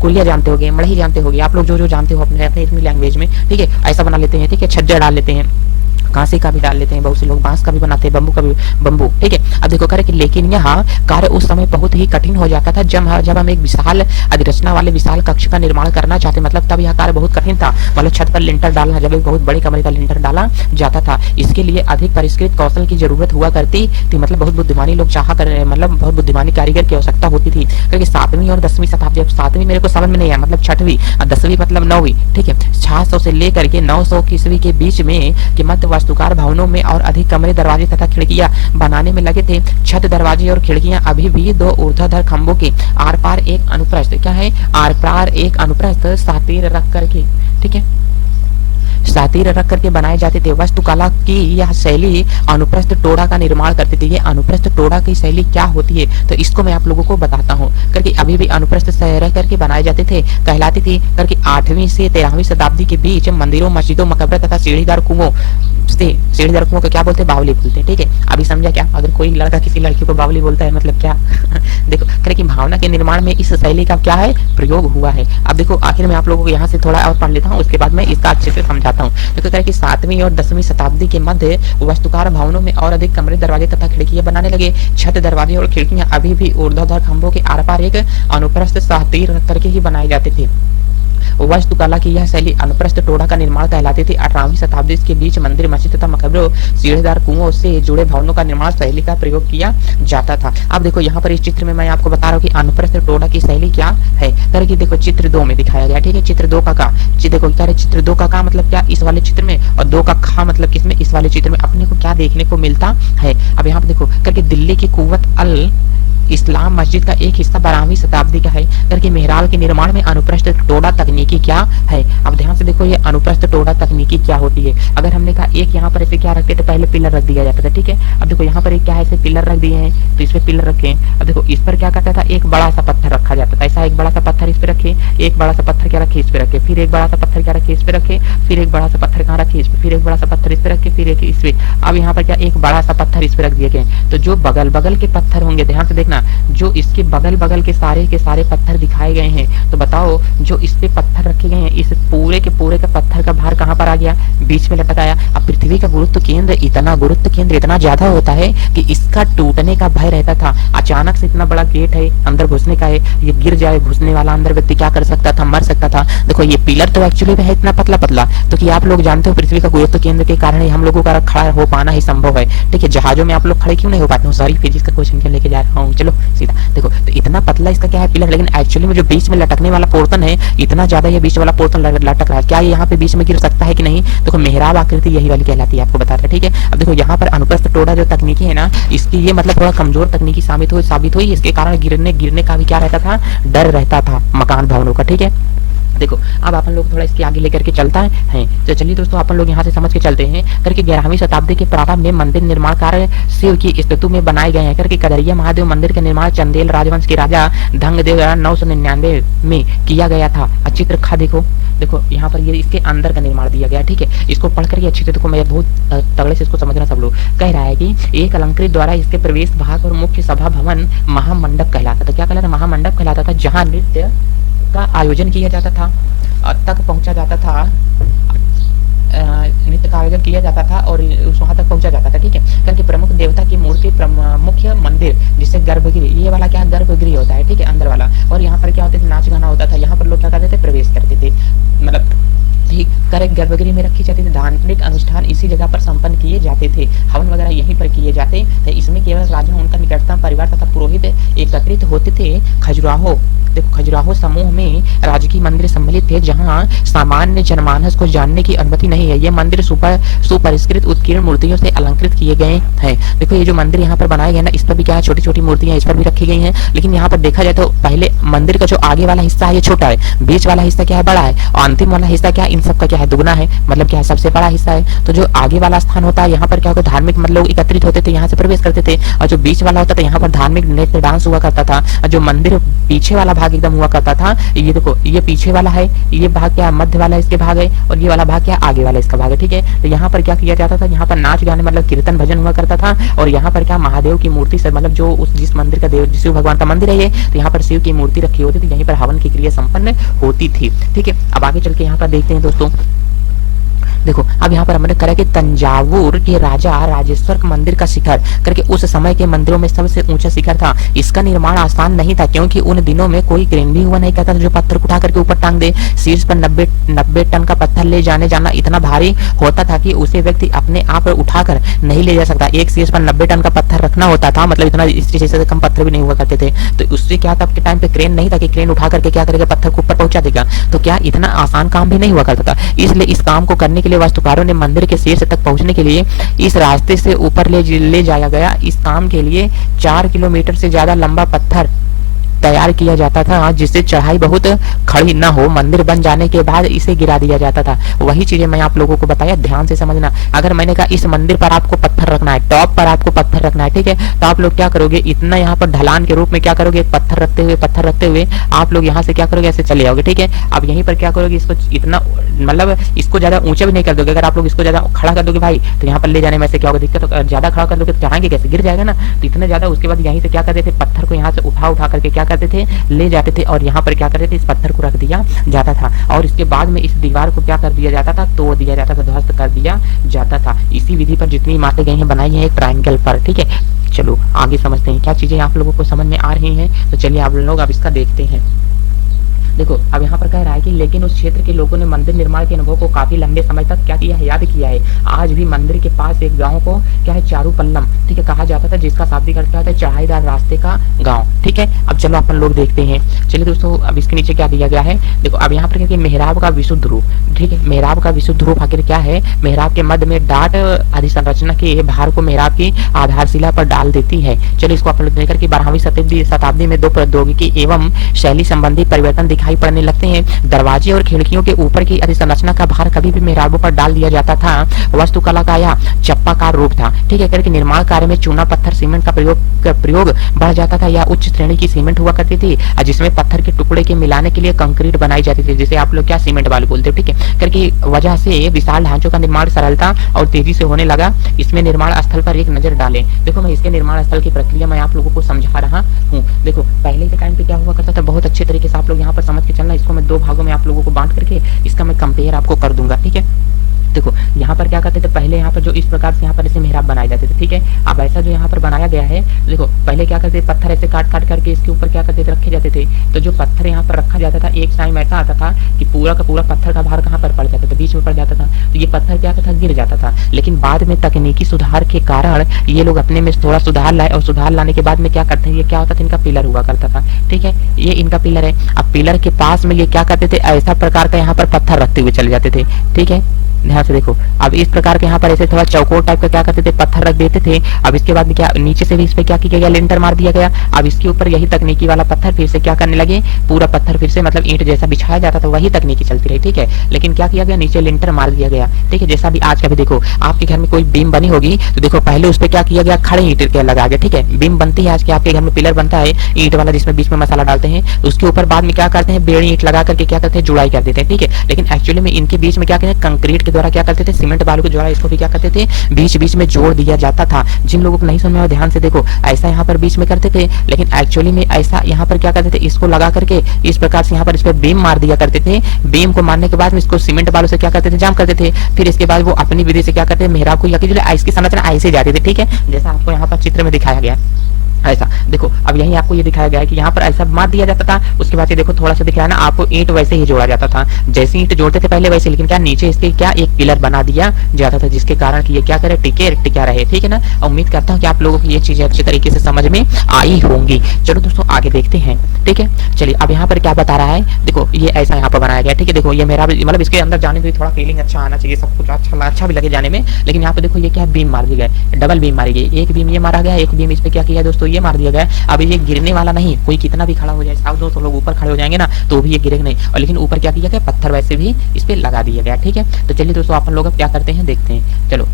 कुरिया जानते होगे, मड़ही जानते होगे, आप लोग जो जानते हो अपने अपनी लैंग्वेज में, ठीक है, ऐसा बना लेते हैं, ठीक है, छज्जा डाल लेते हैं, कांसे का भी डाल लेते हैं, बहुत से लोग बांस का भी बनाते हैं, बम्बू का भी, बम्बू, ठीक है। अब देखो करे कि लेकिन यहाँ कार्य उस समय बहुत ही कठिन हो जाता था जब हम एक विशाल अधिरचना वाले विशाल कक्ष का निर्माण करना चाहते, मतलब तब यह कार्य बहुत कठिन था। मतलब छत पर लिंटर डालना, जब एक बहुत बड़े कमरे का लिंटर डाला जाता था, इसके लिए अधिक परिष्कृत कौशल की जरूरत हुआ करती थी, मतलब बहुत बुद्धिमानी लोग चाहा कर, मतलब बहुत बुद्धिमानी कारीगर की आवश्यकता होती थी। क्योंकि 7वीं और 10वीं शताब्दी, अब 7वीं मेरे को समझ में नहीं आया, मतलब 6वीं और 10वीं मतलब 9वीं, ठीक है, 600 से लेकर के 900 ईस्वी के बीच में के मध्य वास्तुकार भवनों में और अधिक कमरे, दरवाजे तथा खिड़कियां बनाने में लगे थे। छत, दरवाजे और खिड़कियां अभी भी दो ऊर्ध्वाधर खंभों के आर पार एक अनुप्रस्थ, क्या है, आर पार एक अनुप्रस्थ सातिर रख करके, ठीक है, सातिर रख करके बनाए जाते थे। वास्तुकला की यह शैली अनुप्रस्थ टोड़ा का निर्माण करती थी। ये अनुप्रस्थ टोड़ा की शैली क्या होती है, तो इसको मैं आप लोगों को बताता हूँ। करके अभी भी अनुप्रस्थ रह करके बनाए जाते थे, कहलाती थी। करके 8वीं से 13वीं शताब्दी के बीच मंदिरों, मस्जिदों, मकबरे तथा सीढ़ीदार कुओं सीढ़ीदार कुओं को क्या बोलते हैं, बावली बोलते हैं, ठीक है। अभी समझा क्या, अगर कोई लड़का किसी लड़की को बावली बोलता है मतलब क्या देखो करे कि भावना के निर्माण में इस शैली का क्या है, प्रयोग हुआ है। अब देखो आखिर में आप लोगों को यहाँ से थोड़ा और पढ़ लेता हूँ, उसके बाद मैं इसका अच्छे से समझाता हूँ। देखो करे कि 7वीं और 10वीं शताब्दी के मध्य वास्तुकार भवनों में और अधिक कमरे, दरवाजे तथा खिड़कियां बनाने लगे। छत, दरवाजे और खिड़कियां अभी भी ऊर्ध्वाधर खंभों के आर पार एक अनुप्रस्थ सातिर रख करके ही बनाए जाते थे। वास्तुकला की यह शैली अनुप्रस्थ टोड़ा का निर्माण कहलाती थी। 18वीं शताब्दी के बीच मंदिर, मस्जिद तथा मकबरों, सीढ़ीदार कुओं से जुड़े भवनों का निर्माण शैली का प्रयोग किया जाता था। अब देखो यहाँ पर इस चित्र में मैं आपको बता रहा हूँ कि अनुप्रस्थ टोड़ा की शैली क्या है। तरह की देखो चित्र 2 में दिखाया गया, ठीक है। चित्र 2 का देखो क्या है, चित्र 2 का मतलब क्या, इस वाले चित्र में, और 2 का खा मतलब किसमें, इस वाले चित्र में अपने को क्या देखने को मिलता है। अब यहाँ पे देखो करके दिल्ली की कुव्वत अल इस्लाम मस्जिद का एक हिस्सा 12वीं शताब्दी का है। करके मेहराल के निर्माण में अनुप्रस्थ टोड़ा तकनीकी क्या है। अब ध्यान से देखो ये अनुप्रस्थ टोड़ा तकनीकी क्या होती है। अगर हमने कहा एक यहाँ पर ऐसे क्या रखते थे, पहले पिलर रख दिया जाता था, ठीक है। अब देखो यहाँ पर एक क्या है, ऐसे पिलर रख दिए हैं, तो इस पे पिलर रखे। अब देखो इस पर क्या करता था, एक बड़ा सा पत्थर रखा जाता था, ऐसा एक बड़ा सा पत्थर इस पे रखे, एक बड़ा सा पत्थर क्या रखे, इस पे रखे, फिर एक बड़ा सा पत्थर क्या रखे, इस पे रखे, फिर एक बड़ा सा पत्थर कहाँ रखे, इस पे, फिर एक बड़ा सा पत्थर इस पे रखे, फिर एक इस पे। अब यहाँ पर क्या, एक बड़ा सा पत्थर इस पे रख दिए गए। तो जो बगल बगल के पत्थर होंगे, ध्यान से देखना, जो इसके बगल बगल के सारे पत्थर दिखाए गए हैं, तो बताओ जो इस पे पत्थर रखे गए हैं, इस पूरे के पत्थर का भार कहाँ पर आ गया, बीच में लटक आया। अब पृथ्वी का गुरुत्व केंद्र इतना ज्यादा होता है कि इसका टूटने का भय रहता था। अचानक से इतना बड़ा गेट है, अंदर घुसने का है, ये गिर जाए, घुसने वाला अंदर व्यक्ति क्या कर सकता था, मर सकता था। देखो ये पिलर तो एक्चुअली में है इतना पतला पतला, तो कि आप लोग जानते हो पृथ्वी का गुरुत्व केंद्र के कारण ही हम लोगों का खड़ा हो पाना ही संभव है, ठीक है। जहाजों में आप लोग खड़े क्यों नहीं हो पाते हो, सॉरी फिजिक्स का क्वेश्चन लेके जा रहा हूँ, चलो सीधा देखो। तो इतना पतला इसका क्या है, पिलर, लेकिन एक्चुअली में जो बीच में लटकने वाला पोर्शन है, इतना ज्यादा ये बीच वाला पोर्शन लटक रहा है, क्या ये यहाँ पे बीच में गिर सकता है कि नहीं। देखो मेहराब आकृति यही वाली कहलाती है, आपको बताते हैं, ठीक है। अब देखो यहाँ पर अनुप्रस्थ टोड़ा जो तकनीकी है ना, इसकी ये मतलब थोड़ा कमजोर तकनीकी साबित हुई, इसके कारण गिरने का भी क्या रहता था, डर रहता था मकान भवनों का, ठीक है। देखो अब अपन लोग थोड़ा इसके आगे लेकर के चलता है तो चलिए दोस्तों अपन लोग यहाँ से समझ के चलते हैं करके 11वीं शताब्दी के प्रारंभ में मंदिर निर्माण कार्य शिव की स्तुति में बनाए गए हैं करके कदरिया महादेव मंदिर का निर्माण चंदेल राजवंश के राजा धंगदेव द्वारा 999 में किया गया था। अच्छी तरह खा देखो देखो यहाँ पर ये इसके अंदर का निर्माण दिया गया, ठीक है। इसको पढ़ करके अच्छी तरह मैं बहुत तगड़े से इसको समझना सब लोग। कह रहा है कि एक अलंकृत द्वारा इसके प्रवेश भाग और मुख्य सभा भवन महामंडप कहलाता था। क्या कहलाता? महामंडप कहलाता था, जहाँ नृत्य का आयोजन किया जाता था, तक पहुंचा जाता था, नृत्य का आयोजन किया जाता था और वहां तक पहुंचा जाता था, ठीक है। करके प्रमुख देवता की मूर्ति मुख्य मंदिर जिससे गर्भगृह, ये वाला क्या गर्भगृह होता है, ठीक है, अंदर वाला। और यहाँ पर क्या होता है, नाच गाना होता था, यहाँ पर लोग क्या करते थे, प्रवेश करते थे, मतलब ठीक कर गर्भगृह में रखी जाती थी। धार्मिक अनुष्ठान इसी जगह पर संपन्न किए जाते थे, हवन वगैरह यहीं पर किए जाते थे। इसमें केवल राजा, उनका निकटतम परिवार तथा पुरोहित एकत्रित होते थे। खजुराहो, देखो खजुराहो समूह में राजकीय मंदिर सम्मिलित थे, जहां सामान्य जनमानस को जानने की अनुमति नहीं है। ये मंदिर सुपरिष्कृत उत्कीर्ण मूर्तियों से अलंकृत किए गए हैं। देखो ये जो मंदिर यहाँ पर बनाए गए ना, इस पर भी क्या है, छोटी छोटी मूर्तियां इस पर भी रखी गई हैं। लेकिन यहाँ पर देखा जाए तो पहले मंदिर का जो आगे वाला हिस्सा है ये छोटा है, बीच वाला हिस्सा क्या है, बड़ा है, और अंतिम वाला हिस्सा क्या है, इन सब का क्या है, दुगना है, मतलब क्या है, सबसे बड़ा हिस्सा है। तो जो आगे वाला स्थान होता है, यहाँ पर क्या होता है, धार्मिक मतलब लोग एकत्रित होते थे, यहाँ से प्रवेश करते थे। और जो बीच वाला होता था, यहाँ पर धार्मिक नृत्य डांस हुआ करता था। और जो मंदिर पीछे वाला भाग एकदम हुआ करता था, ये देखो ये पीछे वाला है, ये भाग क्या मध्य वाला इसके भाग है, और ये वाला भाग क्या आगे वाला इसका भाग है, ठीक है। तो यहाँ पर क्या किया जाता था, यहाँ पर नाच गाने मतलब कीर्तन भजन हुआ करता था। और यहाँ पर क्या महादेव की मूर्ति से, मतलब जो उस जिस मंदिर का देव शिव भगवान का मंदिर है ये, तो यहाँ पर शिव की मूर्ति रखी होती थी, यहीं पर हवन की क्रिया संपन्न होती थी, ठीक है। अब आगे चल के यहाँ पर देखते हैं दोस्तों। देखो अब यहाँ पर हमने करा कि तंजावुर के राजा राजेश्वर मंदिर का शिखर करके उस समय के मंदिरों में सबसे ऊंचा शिखर था। इसका निर्माण आसान नहीं था, क्योंकि उन दिनों में कोई क्रेन भी हुआ नहीं करता था जो पत्थर को उठा करके ऊपर टांग दे। शीर्ष पर 90 टन का पत्थर ले जाना इतना भारी होता था कि उसे व्यक्ति अपने आप उठाकर नहीं ले जा सकता। एक शीर्ष पर 90 टन का पत्थर रखना होता था, मतलब इतना इस से कम पत्थर भी नहीं हुआ करते थे। तो उससे क्या था, आपके टाइम पे क्रेन नहीं था कि क्रेन उठा करके क्या करेगा, पत्थर को ऊपर पहुंचा देगा। तो क्या इतना आसान काम भी नहीं हुआ करता था। इसलिए इस काम को करने के लिए वास्तुकारों ने मंदिर के शीर्ष तक पहुंचने के लिए इस रास्ते से ऊपर ले जाया गया। इस काम के लिए 4 किलोमीटर से ज्यादा लंबा पत्थर तैयार किया जाता था, जिससे चढ़ाई बहुत खड़ी न हो। मंदिर बन जाने के बाद इसे गिरा दिया जाता था। वही चीजें मैं आप लोगों को बताया, ध्यान से समझना। अगर मैंने कहा इस मंदिर पर आपको पत्थर रखना है, टॉप पर आपको पत्थर रखना है, ठीक है, तो आप लोग क्या करोगे, इतना यहाँ पर ढलान के रूप में क्या करोगे, पत्थर रखते हुए आप लोग यहाँ से क्या करोगे, ऐसे चले जाओगे, ठीक है। अब यहीं पर क्या करोगे, इसको इतना मतलब इसको ज्यादा ऊंचा भी नहीं कर दोगे। अगर आप लोग इसको ज्यादा खड़ा कर दोगे भाई, तो यहाँ पर ले जाने में से क्या होगा दिक्कत, तो ज्यादा खड़ा कर दोगे तो चढ़ाएंगे कैसे, गिर जाएगा ना। तो इतना ज्यादा, उसके बाद यहीं से क्या करते थे, पत्थर को यहाँ से उठा करके क्या करते थे, ले जाते थे, और यहाँ पर क्या करते थे, इस पत्थर को रख दिया जाता था। और इसके बाद में इस दीवार को क्या कर दिया जाता था, तोड़ दिया जाता था, ध्वस्त कर दिया जाता था। इसी विधि पर जितनी इमारतें गई हैं बनाई है एक ट्रायंगल पर, ठीक है। चलो आगे समझते हैं क्या चीजें आप लोगों को समझ में आ रही हैं। तो चलिए आप लोग अब इसका देखते हैं। देखो अब यहाँ पर कह रहा है कि लेकिन उस क्षेत्र के लोगों ने मंदिर निर्माण के अनुभव को काफी लंबे समय तक क्या किया है, याद किया है। आज भी मंदिर के पास एक गांव को क्या है, चारूपल्लम, ठीक है, कहा जाता था, जिसका शाब्दिक अर्थ क्या होता है, चढ़ाईदार रास्ते का गांव, ठीक है। अब चलो अपन लोग देखते हैं। चलिए दोस्तों अब इसके नीचे क्या दिया गया है, देखो अब यहाँ पर मेहराब का विशुद्ध रूप, ठीक है, मेहराब का विशुद्ध रूप आखिर क्या है, मेहराब के मध्य में डाट अधिसंरचना के भार को मेहराब की आधारशिला पर डाल देती है। चलिए इसको अपन लोग देखकर कि 12वीं शताब्दी में 2 प्रौद्योगिकी एवं शैली संबंधी परिवर्तन दिखाई पड़ने लगते हैं। दरवाजे और खिड़कियों के ऊपर की अधिसंरचना का भार कभी भी मेहराबों पर डाल दिया जाता था। वास्तुकला का यह चप्पाकार रूप था, ठीक है। करके निर्माण कार्य में चूना पत्थर सीमेंट का प्रयोग बढ़ जाता था। या उच्च श्रेणी की सीमेंट हुआ करती थी, जिसमें पत्थर के टुकड़े के मिलाने के लिए कंक्रीट बनाई जाती थी, जिसे आप लोग क्या सीमेंट वाले बोलते हो, ठीक है। करके वजह से विशाल ढांचों का निर्माण सरलता और तेजी से होने लगा। इसमें निर्माण स्थल पर एक नजर डालें। देखो मैं इसके निर्माण स्थल की प्रक्रिया मैं आप लोगों को समझा रहा हूँ। देखो पहले के टाइम पे क्या हुआ करता था, बहुत अच्छे तरीके से आप लोग यहाँ पर समझ के चलना। इसको मैं 2 भागों में आप लोगों को बांट करके इसका मैं कंपेयर आपको कर दूंगा, ठीक है। देखो यहाँ पर क्या करते थे, पहले यहाँ पर जो इस प्रकार से यहाँ पर ऐसे मेहराब बनाए जाते थे, ठीक है। अब ऐसा जो यहाँ पर बनाया गया है, देखो पहले क्या करते थे, पत्थर ऐसे काट करके इसके ऊपर क्या करते थे, रखे जाते थे। तो जो पत्थर यहाँ पर रखा जाता था, एक टाइम ऐसा आता था कि पूरा का पूरा पत्थर का भार कहाँ पर पड़ जाता था, बीच में पड़ जाता था। तो ये पत्थर क्या था, गिर जाता था। लेकिन बाद में तकनीकी सुधार के कारण ये लोग अपने में थोड़ा सुधार लाए, और सुधार लाने के बाद में क्या करते हैं, ये क्या होता था, इनका पिलर हुआ करता था, ठीक है। ये इनका पिलर है। अब पिलर के पास में ये क्या करते थे, ऐसा प्रकार का यहाँ पर पत्थर रखते हुए चले जाते थे, ठीक है। ध्यान से देखो। अब इस प्रकार के यहाँ पर ऐसे थोड़ा चौकोर टाइप का क्या करते थे, पत्थर रख देते थे। अब इसके बाद में क्या नीचे से भी इस पे क्या किया गया, लिंटर मार दिया गया। अब इसके ऊपर यही तकनीकी वाला पत्थर फिर से क्या करने लगे, पूरा पत्थर फिर से मतलब ईंट जैसा बिछाया जाता था, वही तकनीकी चलती रही, ठीक है। लेकिन क्या किया गया, नीचे लिंटर मार दिया गया, ठीक है। जैसा भी आज का भी देखो, आपके घर में कोई बीम बनी होगी तो देखो पहले उस पर क्या किया गया, खड़े ईंट के लगा गया, ठीक है। बीम बनती है आज के आपके घर में, पिलर बनता है ईंट वाला जिसमें बीच में मसाला डालते हैं, तो उसके ऊपर बाद में क्या करते हैं, बेड़ी ईंट लगा करके क्या करते हैं, जुड़ाई कर देते हैं, ठीक है। लेकिन एक्चुअली में इनके बीच में क्या कहते हैं, कंक्रीट के द्वारा क्या करते थे, सीमेंट बालू के द्वारा इसको भी क्या करते थे, बीच बीच में जोड़ दिया जाता था। जिन लोगों को नहीं समझ में आया ध्यान से देखो, ऐसा यहाँ पर बीच में करते थे, लेकिन एक्चुअली में ऐसा यहाँ पर क्या करते थे, इसको लगा करके इस प्रकार से यहाँ पर इस पर बीम मार दिया करते थे। बीम को मारने के बाद में इसको सीमेंट बालू से क्या करते थे, जाम करते थे। फिर इसके बाद वो अपनी विधि से क्या करते थे, मेहराब को या कि जो इसकी संरचना ऐसे जाती थी, ठीक है, जैसा आपको यहाँ पर चित्र में दिखाया गया ऐसा। देखो अब यही आपको ये दिखाया गया है कि यहाँ पर ऐसा मार दिया जाता था। उसके बाद ये देखो थोड़ा सा दिखाया ना आपको, ईंट वैसे ही जोड़ा जाता था, जैसे ईंट जोड़ते थे पहले वैसे, लेकिन क्या नीचे इसके क्या एक पिलर बना दिया जाता था, जिसके कारण कि ये क्या करे, टिका रहे, ठीक है ना। उम्मीद करता हूँ कि आप लोगों को ये चीजें अच्छे तरीके से समझ में आई होंगी। चलो दोस्तों आगे देखते हैं, ठीक है। चलिए अब यहाँ पर क्या बता रहा है, देखो ये ऐसा यहाँ पर बनाया गया, ठीक है। देखो ये मेरा मतलब इसके अंदर जाने में थोड़ा फीलिंग अच्छा आना चाहिए, सब कुछ अच्छा भी लगे जाने में। लेकिन यहाँ पे देखो ये क्या बीम मार दी गए, डबल बीम मारी गई, एक बीम ये मारा गया, एक बीम इस पे क्या किया दोस्तों, ये मार दिया गया। अब ये गिरने वाला नहीं, कोई कितना भी खड़ा हो जाए, 100-200 लोग ऊपर खड़े हो जाएंगे ना तो भी ये गिरेगा नहीं। और लेकिन ऊपर क्या किया गया, पत्थर वैसे भी इस पे लगा दिया गया, ठीक है। तो चलिए दोस्तों अपन लोग अब क्या करते हैं देखते हैं, चलो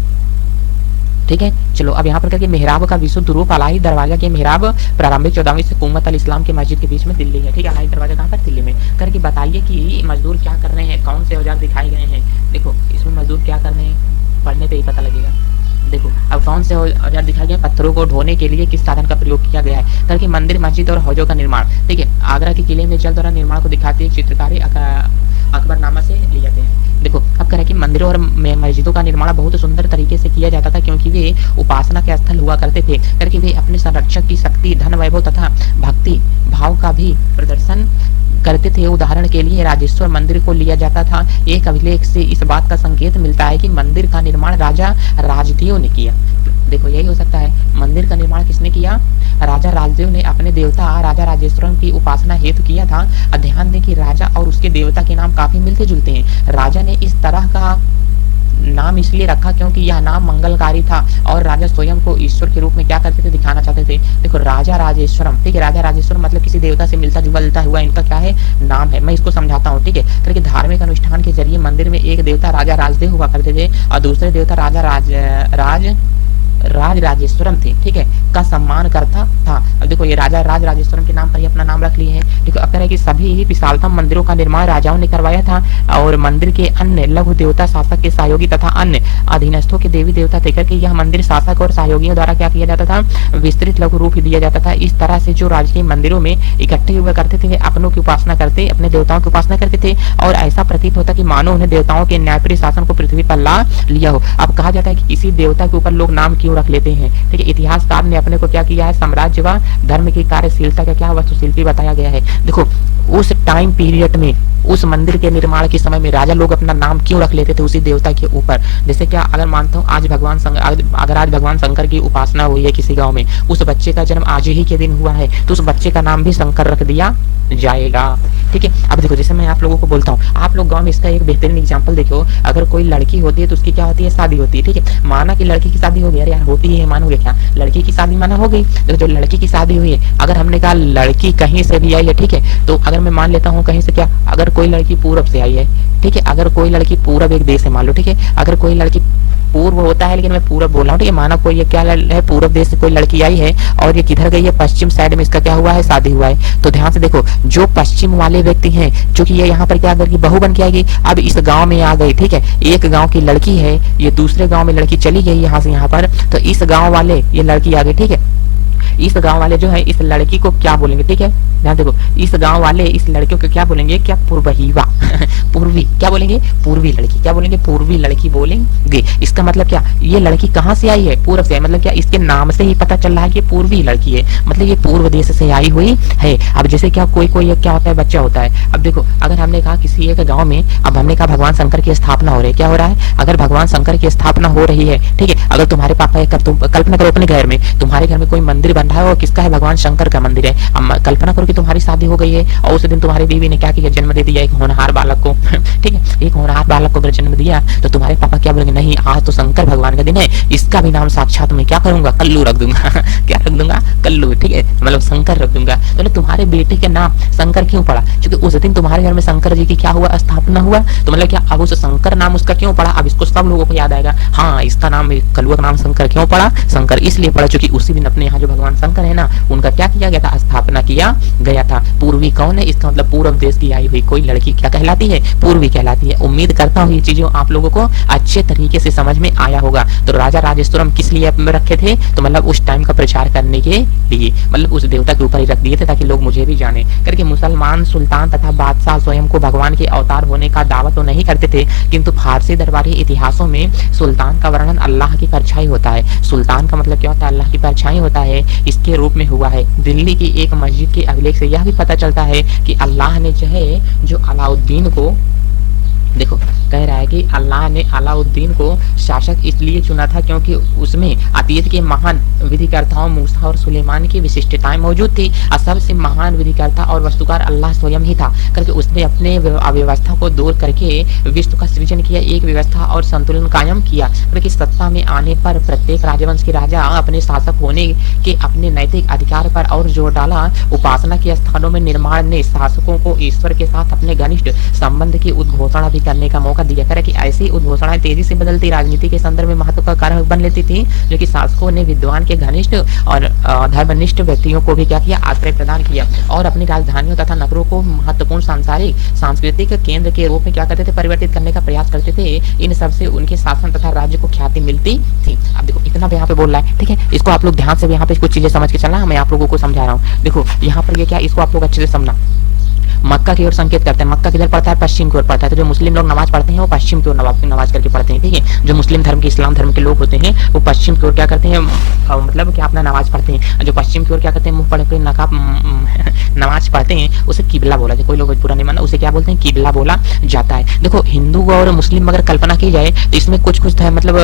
ठीक है। चलो अब यहाँ पर करके मेहराब का विशुद्ध रूप अलाही दरवाजा के मेहराब प्रारंभिक 14वीं से कुम्मत अल इस्लाम के मस्जिद के बीच में दिल्ली है, ठीक है। अलाही दरवाजा कहाँ पर, दिल्ली में। करके बताइए कि मजदूर क्या कर रहे हैं, कौन से औजार दिखाए गए हैं। देखो इसमें मजदूर क्या कर रहे हैं, पढ़ने पे ही पता लगेगा। देखो अब कौन से औजार दिखाए गए, पत्थरों को ढोने के लिए किस साधन का प्रयोग किया गया है। करके मंदिर, मस्जिद और हौजों का निर्माण, ठीक है। आगरा के किले में जल द्वारा निर्माण को दिखाती है चित्रकारी अकबरनामा से लिए जाते हैं। देखो अब कह रहे कि मंदिरों और मस्जिदों का निर्माण बहुत सुंदर तरीके से किया जाता था, क्योंकि वे उपासना के स्थल हुआ करते थे। करके वे अपने संरक्षक की शक्ति, धन, वैभव तथा भक्ति भाव का भी प्रदर्शन करते थे। उदाहरण के लिए राजेश्वर मंदिर को लिया जाता था। एक अभिलेख से इस बात का संकेत मिलता है कि मंदिर का निर्माण राजा राजदेव ने किया। देखो यही हो सकता है, मंदिर का निर्माण किसने किया, राजा राजदेव ने अपने देवता राजा राजेश्वरम की उपासना हेतु किया था। ध्यान दें कि राजा और उसके देवता के नाम काफी मिलते जुलते हैं। राजा ने इस तरह का नाम इसलिए रखा क्योंकि यह नाम मंगलकारी था और राजा स्वयं को ईश्वर के रूप में क्या करते थे, दिखाना चाहते थे। देखो राजा राजेश्वरम, ठीक है, राजा राजेश्वरम मतलब किसी देवता से मिलता जुलता हुआ इनका क्या है, नाम है। मैं इसको समझाता हूँ, ठीक है। करके धार्मिक अनुष्ठान के जरिए मंदिर में एक देवता राजा राजदेव हुआ करते थे और दूसरे देवता राजा राजेश्वरम थे, ठीक है, का सम्मान करता था। अब देखो ये राजा राजेश्वरम के नाम पर ही अपना नाम रख लिए हैं। देखो अब कह रहे कि सभी विशालतम मंदिरों का निर्माण राजाओं ने करवाया था और मंदिर के अन्य लघु देवता शासक के सहयोगी तथा अन्य अधीनस्थों के देवी देवता थे। करके यह मंदिर शासक और सहयोगियों द्वारा क्या किया जाता था, विस्तृत लघु रूप दिया जाता था। इस तरह से जो राजकीय मंदिरों में इकट्ठे हुआ करते थे वे अपनों की उपासना करते, अपने देवताओं की उपासना करते थे और ऐसा प्रतीत होता कि मानो उन्हें देवताओं के न्यायप्रिय शासन को पृथ्वी पर ला लिया हो। अब कहा जाता है कि किसी देवता के ऊपर लोग नाम क्यों रख लेते हैं, ठीक है। इतिहासकार ने अपने को क्या किया है, साम्राज्य व धर्म की कार्यशीलता का क्या वस्तुशिल्पी बताया गया है। देखो उस टाइम पीरियड में, उस मंदिर के निर्माण के समय में राजा लोग अपना नाम क्यों रख लेते थे उसी देवता के ऊपर। जैसे क्या अगर मानता हूँ आज अगर आज भगवान शंकर की उपासना हुई है किसी गांव में, उस बच्चे का जन्म आज ही के दिन हुआ है तो उस बच्चे का नाम भी शंकर रख दिया जाएगा, ठीक है। अब देखो जैसे मैं आप लोगों को बोलता हूँ, आप लोग गांव में इसका एक बेहतरीन एग्जांपल देखो। अगर कोई लड़की होती है तो उसकी क्या होती है, शादी होती है, ठीक है। माना कि लड़की की शादी हो गई, अरे यार होती है, मानोगे क्या, लड़की की शादी माना हो गई। तो जो लड़की की शादी हुई है, अगर हमने कहा लड़की कहीं से भी आई है, ठीक है, तो अगर मैं मान लेता हूँ कहीं से, क्या अगर कोई लड़की पूरब से आई है, ठीक है, अगर कोई लड़की पूरब एक देश से मान लो, ठीक है, अगर कोई लड़की पूर्व होता है लेकिन मैं पूरब बोल रहा हूँ, ठीक है। माना कोई ये क्या है, पूरब देश से कोई लड़की आई है और ये किधर गई है, पश्चिम साइड में इसका क्या हुआ है, शादी हुआ है। तो ध्यान से देखो जो पश्चिम वाले व्यक्ति हैं, चूंकि ये यहाँ पर क्या करके बहू बन के आएगी, अब इस गांव में आ गई, ठीक है, एक गांव की लड़की है, ये दूसरे गांव में लड़की चली गई यहाँ से यहाँ पर, तो इस गांव वाले ये लड़की आ गई, ठीक है। इस गांव वाले जो है इस लड़की को क्या बोलेंगे, ठीक है, ध्यान देखो, इस गांव वाले इस लड़कियों को क्या बोलेंगे, क्या पूर्वहीवा पूर्वी, क्या बोलेंगे, पूर्वी लड़की, क्या बोलेंगे, पूर्वी लड़की बोलेंगे। इसका मतलब क्या, ये लड़की कहाँ से आई है, पूर्व से, मतलब क्या इसके नाम से ही पता चल रहा है कि पूर्वी लड़की है, मतलब ये पूर्व देश से आई हुई है। अब जैसे क्या कोई क्या होता है, बच्चा होता है। अब देखो अगर हमने कहा किसी एक गाँव में, अब हमने कहा भगवान शंकर की स्थापना हो रही है, क्या हो रहा है, अगर भगवान शंकर की स्थापना हो रही है, ठीक है, अगर तुम्हारे पापा कल्पना करो अपने घर में, तुम्हारे घर में कोई मंदिर बन ढा है वो किसका है? भगवान शंकर का मंदिर है। अब कल्पना करो कि तुम्हारी शादी हो गई है और उस दिन तुम्हारी बीवी ने क्या किया? जन्म दे दिया एक होनहार बालक को। ठीक है, एक होनहार बालक को अगर जन्म दिया तो तुम्हारे पापा क्या बोलेंगे? नहीं, आज तो शंकर भगवान का दिन है, इसका भी नाम साक्षात मैं क्या करूंगा? कल्लू रख दूंगा। क्या रख दूंगा? कल्लू। ठीक है, मतलब शंकर रख दूंगा। तो तुम्हारे बेटे के नाम शंकर क्यों पड़ा? क्योंकि उस दिन तुम्हारे घर में शंकर जी की क्या हुआ? स्थापना हुआ। तो मतलब क्या अब उस शंकर नाम उसका क्यों पड़ा? अब इसको सब लोगों को याद आएगा, हाँ इसका नाम, कलुआ का नाम शंकर क्यों पड़ा? शंकर इसलिए पड़ा क्योंकि उसी दिन अपने यहाँ जो भगवान शंकर है ना, उनका क्या किया गया था? स्थापना किया गया था। पूर्वी कौन है? इसका मतलब पूर्व देश की आई हुई कोई लड़की क्या कहलाती है? पूर्वी कहलाती है। उम्मीद करता हूँ ये चीजें आप लोगों को अच्छे तरीके से समझ में आया होगा। तो राजा राजेश्वरम किस लिए रखे थे? तो मतलब उस टाइम का प्रचार करने के लिए, मतलब उस देवता के ऊपर ही रख दिए थे ताकि लोग मुझे भी जाने करके। मुसलमान सुल्तान तथा बादशाह स्वयं को भगवान के अवतार होने का दावा तो नहीं करते थे, किंतु फारसी दरबारी इतिहासों में सुल्तान का वर्णन अल्लाह की परछाई होता है। सुल्तान का मतलब क्या होता है? अल्लाह की परछाई होता है, इसके रूप में हुआ है। दिल्ली की एक मस्जिद के अभिलेख से यह भी पता चलता है कि अल्लाह ने जो अलाउद्दीन को, देखो कह रहा है कि अल्लाह ने अलाउद्दीन को शासक इसलिए चुना था क्योंकि उसमें अतीत के महान विधिकर्ताओं मूसा और सुलेमान की विशिष्टताएं मौजूद थी। और सबसे महान विधिकर्ता और वस्तुकार अल्लाह स्वयं ही था करके उसने अपने अव्यवस्था को दूर करके विश्व का सृजन किया, एक व्यवस्था और संतुलन कायम किया। करके सत्ता में आने पर प्रत्येक राजवंश के राजा अपने शासक होने के अपने नैतिक अधिकार पर और जोर डाला। उपासना के स्थानों में निर्माण ने शासकों को ईश्वर के साथ अपने घनिष्ठ संबंध की उद्घोषणा भी करने का मौका दिया। करे कि ऐसी उद्घोषणाएं तेजी से बदलती राजनीति के संदर्भ में महत्व का कारक बन लेती थी, जो कि शासकों ने विद्वान के घनिष्ठ और धर्मनिष्ठ व्यक्तियों को भी क्या किया? आश्रय प्रदान किया और अपनी राजधानियों तथा नगरों को महत्वपूर्ण सांसारिक सांस्कृतिक केंद्र के रूप में क्या करते थे? परिवर्तित करने का प्रयास करते थे। इन सबसे उनके शासन तथा राज्य को ख्याति मिलती थी। अब देखो इतना यहाँ पे बोल रहा है, ठीक है, इसको आप लोग ध्यान से यहाँ पे कुछ चीजें समझ के चलना, मैं आप लोगों को समझा रहा हूँ। देखो यहाँ पर ये क्या, इसको आप लोग अच्छे से समझना। मक्का की ओर संकेत करते हैं। मक्का किधर पड़ता है? पश्चिम की ओर पड़ता है। तो जो मुस्लिम लोग नमाज पढ़ते हैं वो पश्चिम की ओर नमाज करके पढ़ते हैं, ठीक है। जो मुस्लिम धर्म के, इस्लाम धर्म के लोग होते हैं वो पश्चिम की ओर क्या करते हैं? मतलब क्या अपना नमाज पढ़ते हैं। जो पश्चिम की ओर क्या करते हैं? मुंह पढ़ के नकाब नमाज पढ़ते हैं, उसे किबला बोला जाए। कोई लोग पूरा नहीं माना, उसे क्या बोलते हैं? किबला बोला जाता है। देखो हिंदू और मुस्लिम अगर कल्पना की जाए तो इसमें कुछ मतलब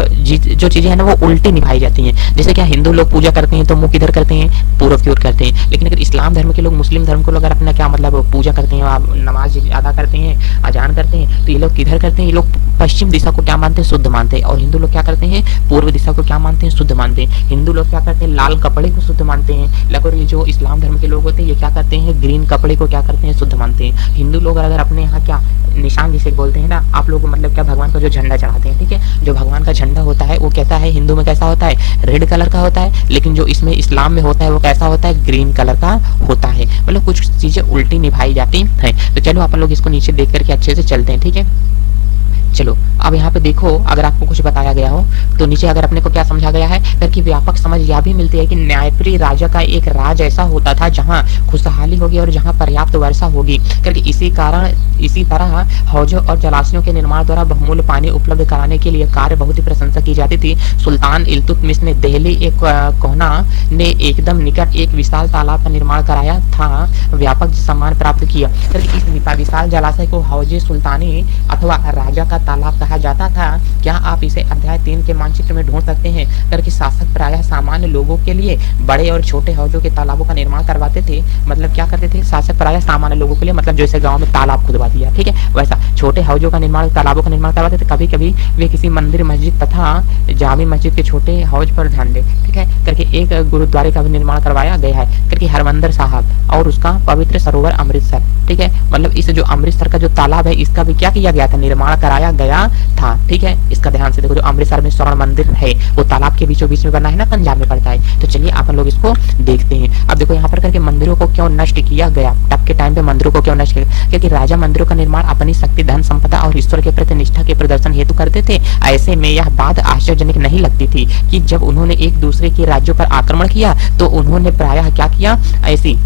जो चीजें है ना वो उल्टी निभाई जाती हैं। जैसे क्या हिंदू लोग पूजा करते हैं तो मुंह किधर करते हैं? पूर्व की ओर करते हैं। लेकिन अगर इस्लाम धर्म के लोग मुस्लिम धर्म को अगर अपना क्या मतलब पूजा करते हैं, नमाज अदा करते हैं, अजान करते हैं, तो ये लोग किधर करते हैं? ये लोग पश्चिम दिशा को क्या मानते हैं? शुद्ध मानते हैं। और हिंदू लोग क्या करते हैं? पूर्व दिशा को क्या मानते हैं? शुद्ध मानते हैं। हिंदू लोग क्या करते हैं? लाल कपड़े को शुद्ध मानते हैं। लेकिन ये जो इस्लाम धर्म के लोग होते हैं ये क्या करते हैं? ग्रीन कपड़े को क्या करते हैं? शुद्ध मानते हैं। हिंदू लोग अगर अपने यहाँ क्या निशान जिसे बोलते हैं ना, आप लोग मतलब क्या भगवान का जो झंडा चढ़ाते हैं, ठीक है, जो भगवान का झंडा होता है वो कहता है हिंदू में कैसा होता है? रेड कलर का होता है। लेकिन जो इसमें इस्लाम में होता है वो कैसा होता है? ग्रीन कलर का होता है। मतलब कुछ चीजें उल्टी निभाई जाती है। तो चलो अपन लोग इसको नीचे देख करके अच्छे से चलते हैं, ठीक है। चलो अब यहाँ पे देखो, अगर आपको कुछ बताया गया हो तो नीचे अगर अपने को क्या समझा गया है, करके व्यापक समझ यह भी मिलती है कि न्यायप्रिय राजा का एक राज ऐसा होता था जहाँ खुशहाली होगी और जहाँ पर्याप्त वर्षा होगी। करके इसी तरह हौजों और जलाशयों के निर्माण द्वारा बहुमूल्य पानी उपलब्ध कराने के लिए कार्य बहुत ही प्रशंसा की जाती थी। सुल्तान इल्तुतमिश ने दिल्ली एक कोहना ने एकदम निकट एक विशाल तालाब का निर्माण कराया था, व्यापक सम्मान प्राप्त किया। करके इस विशाल जलाशय को हौजे सुल्तानी अथवा राजा का तालाब कहा जाता था। क्या आप इसे अध्याय 3 के मानचित्र में ढूंढ सकते हैं? करके शासक प्रायः सामान्य लोगों के लिए बड़े और छोटे हौजों के तालाबों का निर्माण करवाते थे। मतलब क्या करते थे? शासक प्रायः सामान्य लोगों के लिए, मतलब जैसे गांव में तालाब खुदवा दिया, ठीक है, वैसा छोटे हौजों का निर्माण, तालाबों का निर्माण करवाते थे। कभी कभी वे किसी मंदिर, मस्जिद तथा जामी मस्जिद के छोटे हौज पर ध्यान दे, ठीक है। करके एक गुरुद्वारे का भी निर्माण करवाया गया है। करके हरमंदिर साहब और उसका पवित्र सरोवर अमृतसर, ठीक है, मतलब इस जो अमृतसर का जो तालाब है इसका भी क्या किया गया था? निर्माण कराया गया था, ठीक है। इसका ध्यान से देखो, जो अमृतसर में स्वर्ण मंदिर है वो तालाब के बीचों बीच में बना है ना, पंजाब में पड़ता है। तो चलिए अपन लोग इसको देखते हैं। अब देखो यहाँ पर करके मंदिरों को क्यों नष्ट किया गया? तब के टाइम पे मंदिरों को क्यों नष्ट किया? क्योंकि राजा मंदिरों का निर्माण अपनी शक्ति, धन संपदा और ईश्वर के प्रति निष्ठा के प्रदर्शन हेतु करते थे। ऐसे में यह बात आश्चर्यजनक नहीं लगती थी कि जब उन्होंने एक दूसरे के राज्यों पर आक्रमण किया तो उन्होंने प्रायः क्या किया? ऐसी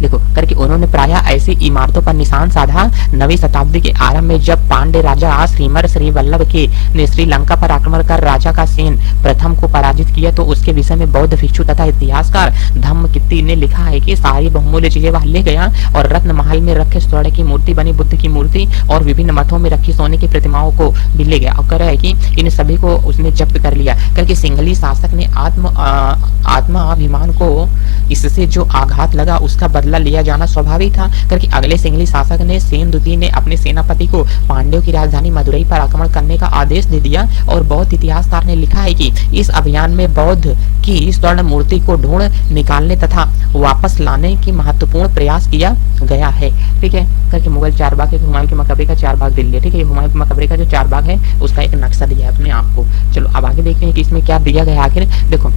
देखो करके उन्होंने प्राय ऐसी इमारतों पर निशान साधा। नवीं शताब्दी के आरंभ में जब पांडे राजा श्रीमर श्रीवल्लभ के ने श्रीलंका पर आक्रमण कर राजा का सेन प्रथम को पराजित किया तो उसके विषय में बौद्ध भिक्षु तथा इतिहासकार धम्मकित्ती ने लिखा है कि सारी बहुमूल्य चीजें वह ले गया और रत्न महल में रखे स्वर्ण की मूर्ति बनी बुद्ध की मूर्ति और विभिन्न मठों में रखी सोने की प्रतिमाओं को भी ले गया और कह रहा है कि इन सभी को उसने जब्त कर लिया करके सिंघली शासक ने आत्माभिमान को इससे जो आघात लगा उसका बदला लिया जाना स्वाभाविक था करके अगले सिंघली शासक ने सेन द्वितीय ने अपने सेनापति को पांड्यों की राजधानी मदुरई पर आक्रमण करने का आदेश दे दिया और बौद्ध इतिहासकार ने लिखा है कि इस अभियान में बौद्ध की स्वर्ण मूर्ति को ढूंढ निकालने तथा वापस लाने की महत्वपूर्ण प्रयास किया गया है। ठीक है करके मुगल चार बाग है, हुमायूं के मकबरे का चार बाग दिल्ली है। ठीक है हुमायूं के मकबरे का जो चार बाग है उसका एक नक्शा दिया है अपने आप को। चलो अब आगे देखते हैं कि इसमें क्या दिया गया आखिर। देखो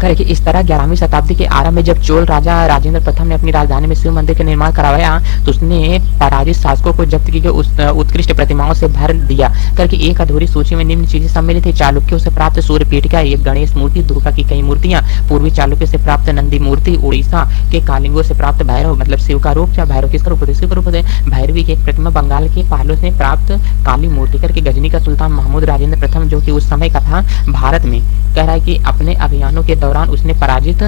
करे कि इस तरह 11वीं शताब्दी के आरंभ में जब चोल राजा राजेंद्र प्रथम ने अपनी राजधानी में शिव मंदिर का निर्माण करवाया तो उसने पराजित शासकों को जब्त की गई उत्कृष्ट प्रतिमाओं से भर दिया करके एक अधूरी सूची में निम्न चीजें सम्मिलित है। चालुक्यों से प्राप्त सूर्य पीठिका, एक गणेश मूर्ति, दुर्गा की कई मूर्तियां, पूर्वी चालुक्य से प्राप्त नंदी मूर्ति, उड़ीसा के कालिंगों से प्राप्त भैरव मतलब शिव का रूप, या भैरव किसका रूप है, शिव का रूप है, भैरवी की एक प्रतिमा, बंगाल के पालो से प्राप्त काली मूर्ति करके गजनी का सुल्तान महमूद राजेंद्र प्रथम जो कि उस समय का था भारत में कह रहा है कि अपने अभियानों के दौरान उसने पराजित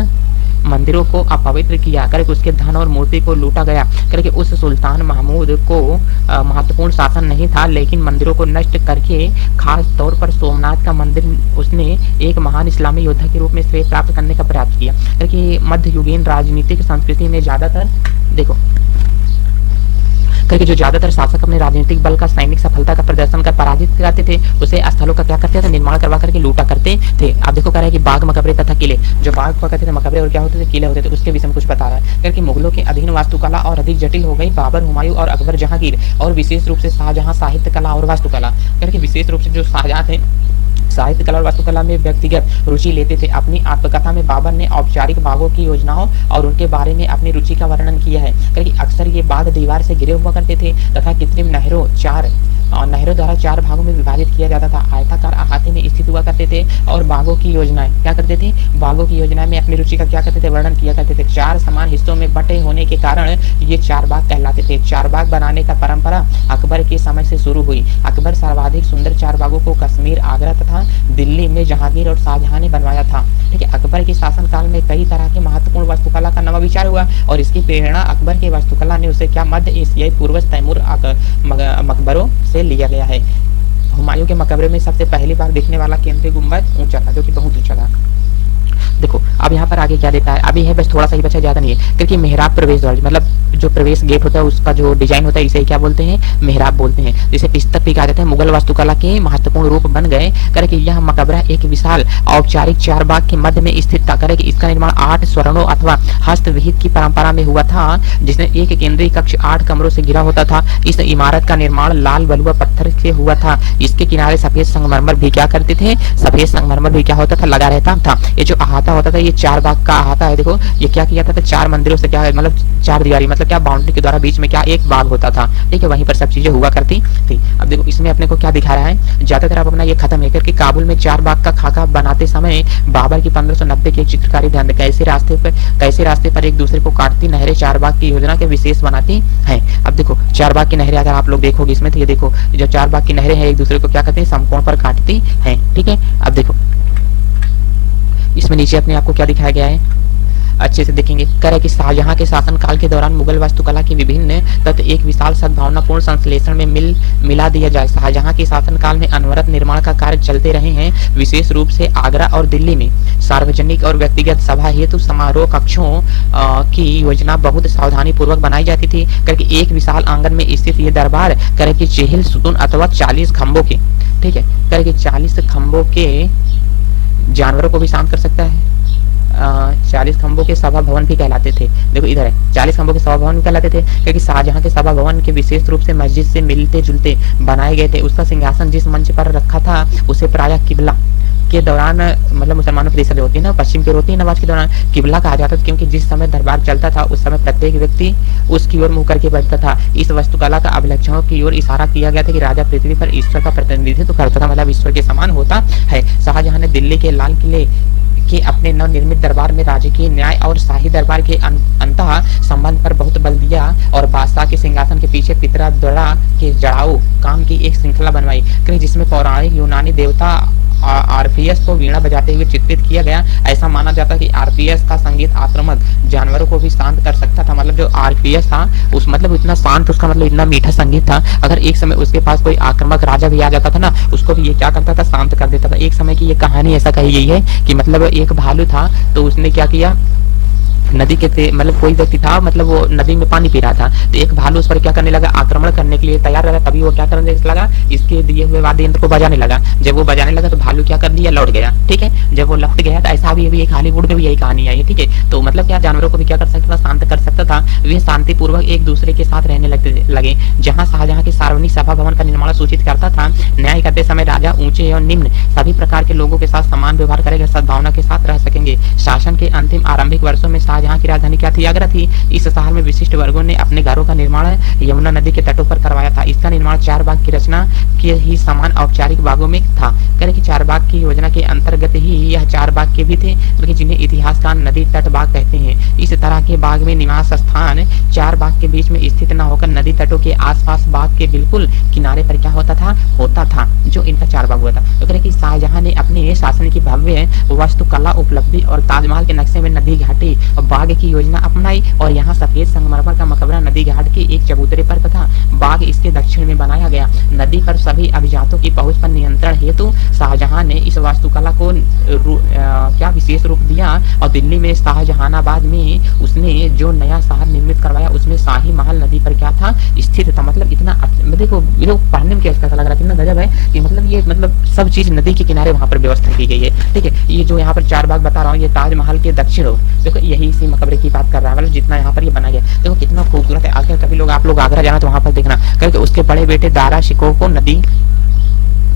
मंदिरों को अपवित्र किया करके उसके धन और मूर्ति को लूटा गया करके उस सुल्तान महमूद को महत्वपूर्ण शासन नहीं था लेकिन मंदिरों को नष्ट करके खास तौर पर सोमनाथ का मंदिर उसने एक महान इस्लामी योद्धा के रूप में श्रेय प्राप्त करने का प्रयास किया करके मध्ययुगीन राजनीतिक संस्कृति में ज्यादातर देखो करके जो ज्यादातर शासक अपने राजनीतिक बल का सैनिक सफलता का प्रदर्शन कर पराजित करते थे उसे स्थलों का क्या करते थे निर्माण करवा करके लूटा करते थे। अब देखो कह रहा है कि बाग मकबरे तथा किले, जो बाग को कहते थे मकबरे और क्या होते थे किले होते थे, उसके विषय में कुछ बता रहा है करके मुगलों के अधीन वास्तुकला और अधिक जटिल हो गई। बाबर, हुमायूं और अकबर जहांगीर और विशेष रूप से शाहजहां साहित्य कला और वास्तुकला करके विशेष रूप से जो शाहजहां थे साहित्य कला और वास्तुकला में व्यक्तिगत रुचि लेते थे। अपनी आत्मकथा में बाबर ने औपचारिक बागों की योजनाओं और उनके बारे में अपनी रुचि का वर्णन किया है क्योंकि अक्सर ये बाग दीवार से घिरे हुआ करते थे तथा कृत्रिम नहरों द्वारा चार भागों में विभाजित किया जाता था। आयताकार अहाते में स्थित हुआ करते थे और बागों की योजनाएं क्या करते थे, बागों की योजनाएं में अपनी रुचि का क्या करते थे वर्णन किया करते थे। चार समान हिस्सों में बटे होने के कारण ये चार बाग कहलाते थे। चार बाग बनाने का परंपरा अकबर के समय से शुरू हुई। अकबर सर्वाधिक सुंदर चार बागों को कश्मीर, आगरा तथा दिल्ली में जहांगीर और शाहजहां ने बनवाया था। ठीक है अकबर के शासनकाल में कई तरह के महत्वपूर्ण वास्तुकला का नवा विचार हुआ और इसकी प्रेरणा अकबर के वास्तुकला ने उसे क्या मध्य एशियाई पूर्वज तैमूर मकबरों से लिया गया है। हुमायूं के मकबरे में सबसे पहली बार दिखने वाला केंद्रीय गुंबद ऊंचा था जो कि बहुत ऊंचा था। देखो अब यहाँ पर आगे क्या देता है, अभी है बस थोड़ा सा ही बचा, ज्यादा नहीं है क्योंकि मेहराब प्रवेश द्वार मतलब जो प्रवेश गेट होता है उसका जो डिजाइन होता है इसे क्या बोलते हैं, मेहराब बोलते हैं, जिसे पिस्तक भी कहा जाता है। मुगल वास्तुकला के महत्वपूर्ण रूप बन गए करके यह मकबरा एक विशाल औपचारिक चार बाग के मध्य में स्थित था करके इसका निर्माण 8 स्वर्णों अथवा हस्तविहित की परंपरा में हुआ था जिसने एक केंद्रीय कक्ष 8 कमरों से घिरा होता था। इस इमारत का निर्माण लाल बलुआ पत्थर से हुआ था। इसके किनारे सफेद संगमरमर भी क्या करते थे, सफेद संगमरमर भी क्या होता था, लगा रहता था। ये जो अहाता होता था ये चार बाग का अहाता है। देखो ये क्या किया था, चार मंदिरों से क्या मतलब चार दीवारी मतलब क्या बाउंड्री के द्वारा बीच में क्या एक बाग होता था। ठीक है वहीं पर सब चीजें हुआ करती थी। अब देखो इसमें अपने को क्या दिखा रहा है, ज्यादातर आप अपना ये खत्म है करके काबुल में चार बाग का खाका बनाते समय बाबर की 1590 की एक चित्रकारी ध्यान दे कैसे रास्ते पर एक दूसरे को काटती नहरें चार बाग की योजना के विशेष बनाती हैं। अब देखो चार बाग की नहरें अगर आप लोग देखोगे इसमें तो ये देखो जो चार बाग की नहरें हैं एक दूसरे को क्या करती हैं, समकोण पर काटती हैं। ठीक है अब देखो इसमें नीचे अपने आपको क्या दिखाया गया है अच्छे से देखेंगे। कह रहे कि शाहजहां के शासनकाल के दौरान मुगल वास्तुकला की विभिन्न तत्व एक विशाल सद्भावनापूर्ण संश्लेषण में मिला दिया जाए। शाहजहां के शासनकाल में अनवरत निर्माण का कार्य चलते रहे हैं। विशेष रूप से आगरा और दिल्ली में सार्वजनिक और व्यक्तिगत सभा हेतु समारोह कक्षों की योजना बहुत सावधानी पूर्वक बनाई जाती थी करके एक विशाल आंगन में स्थित ये दरबार करे कि चेहल सुतून अथवा 40 खंभों के, ठीक है करे कि 40 खंभों के जानवरों को भी शांत कर सकता है। 40 खंभों के सभा भवन भी कहलाते थे। देखो इधर है 40 खंभों के सभा भवन भी कहलाते थे क्योंकि शाहजहां के सभा भवन के विशेष रूप से मस्जिद से मिलते जुलते बनाए गए थे। उसका सिंहासन जिस मंच पर रखा था उसे प्रायः किबला के दौरान मतलब मुसलमानों की दिशा होती है ना, पश्चिम की ओर होती है नमाज के दौरान किबला कहा जाता था क्योंकि जिस समय दरबार चलता था उस समय प्रत्येक व्यक्ति उसकी ओर मुंह करके बैठता था। इस वास्तुकला का अभिलक्षणों की ओर इशारा किया गया था कि राजा पृथ्वी पर ईश्वर का प्रतिनिधित्व करता था मतलब ईश्वर के समान होता है। शाहजहां ने दिल्ली के लाल किले कि अपने नवनिर्मित दरबार में राजकीय न्याय और शाही दरबार के अंतः संबंध पर बहुत बल दिया और बादशाह के सिंहासन के पीछे पितरा द्वारा के जड़ाऊ काम की एक श्रृंखला बनवाई, जिसमें पौराणिक यूनानी देवता आरपीएस को वीणा बजाते हुए चित्रित किया गया। ऐसा माना जाता है कि आरपीएस का संगीत आक्रामक जानवरों को भी शांत कर सकता था। मतलब जो आरपीएस था उस मतलब इतना शांत, उसका मतलब इतना मीठा संगीत था, अगर एक समय उसके पास कोई आक्रामक राजा भी आ जाता था ना, उसको भी ये क्या करता था, शांत कर देता था। एक समय की ये कहानी ऐसा कही गई है कि मतलब एक भालू था, तो उसने क्या किया, नदी के मतलब कोई व्यक्ति था, मतलब वो नदी में पानी पी रहा था, तो एक भालू उस पर क्या करने लगा, आक्रमण करने के लिए तैयार रहा। तभी वो क्या करने लगा, इसके दिए हुए वाद्य यंत्र को बजाने लगा। जब वो बजाने लगा तो भालू क्या कर दिया, लौट गया। ठीक है, जब वो लौट गया तो ऐसा भी एक हॉलीवुड में भी यही कहानी आई है। ठीक है, तो मतलब क्या, जानवरों को भी क्या कर सकता था, शांत कर सकता था। वे शांतिपूर्वक एक दूसरे के साथ रहने लगे। जहाँ शाहजहां की सार्वजनिक सभा भवन का निर्माण सूचित करता था, न्याय करते समय राजा ऊंचे एवं निम्न सभी प्रकार के लोगों के साथ समान व्यवहार करेगा, सद्भावना के साथ रह सकेंगे। शासन के अंतिम आरंभिक वर्षों में शाहजहां की राजधानी क्या थी, आगरा थी। इस शहर में विशिष्ट वर्गों ने अपने घरों का निर्माण यमुना नदी के तटों पर करवाया था। इसका निर्माण 4 बाग की रचना के ही समान औपचारिक बागों में था। करें कि 4 बाग की योजना के अंतर्गत ही यह 4 बाग के भी थे, बल्कि जिन्हें इतिहासकार नदी तट बाग कहते हैं। इस तरह के बाग में निवास स्थान 4 बाग के बीच में स्थित न होकर नदी तटों के आसपास बाग के बिल्कुल किनारे पर क्या होता था जो इनका 4 बाग हुआ था। तो करें कि शाहजहां ने अपने शासन की भव्य वास्तुकला उपलब्धि और ताजमहल के नक्शे में नदी घाटी और बाग की योजना अपनाई, और यहाँ सफेद संगमरमर का मकबरा नदी घाट के एक चबूतरे पर तथा बाग इसके दक्षिण में बनाया गया। नदी पर सभी अभिजातों की पहुंच पर नियंत्रण हेतु शाहजहां ने इस वास्तुकला को क्या विशेष रूप दिया, और दिल्ली में शाहजहानाबाद में उसने जो नया शहर निर्मित करवाया उसमें शाही महल नदी पर क्या था, स्थित था। मतलब इतना देखो पढ़ने में क्या लग रहा है, कितना गजब है कि मतलब ये मतलब सब चीज नदी के किनारे वहां पर व्यवस्था की गई है। ठीक है, ये जो यहाँ पर 4 बाग बता रहा हूँ, ये ताजमहल के दक्षिण हो, देखो यही इसी मकबरे की बात कर रहा है। मतलब जितना यहाँ पर ये बना गया, देखो कितना खूबसूरत है। आखिर कभी लोग आप लोग आगरा जाना तो वहां पर देखना, क्योंकि उसके बड़े बेटे दारा शिकोह को नदी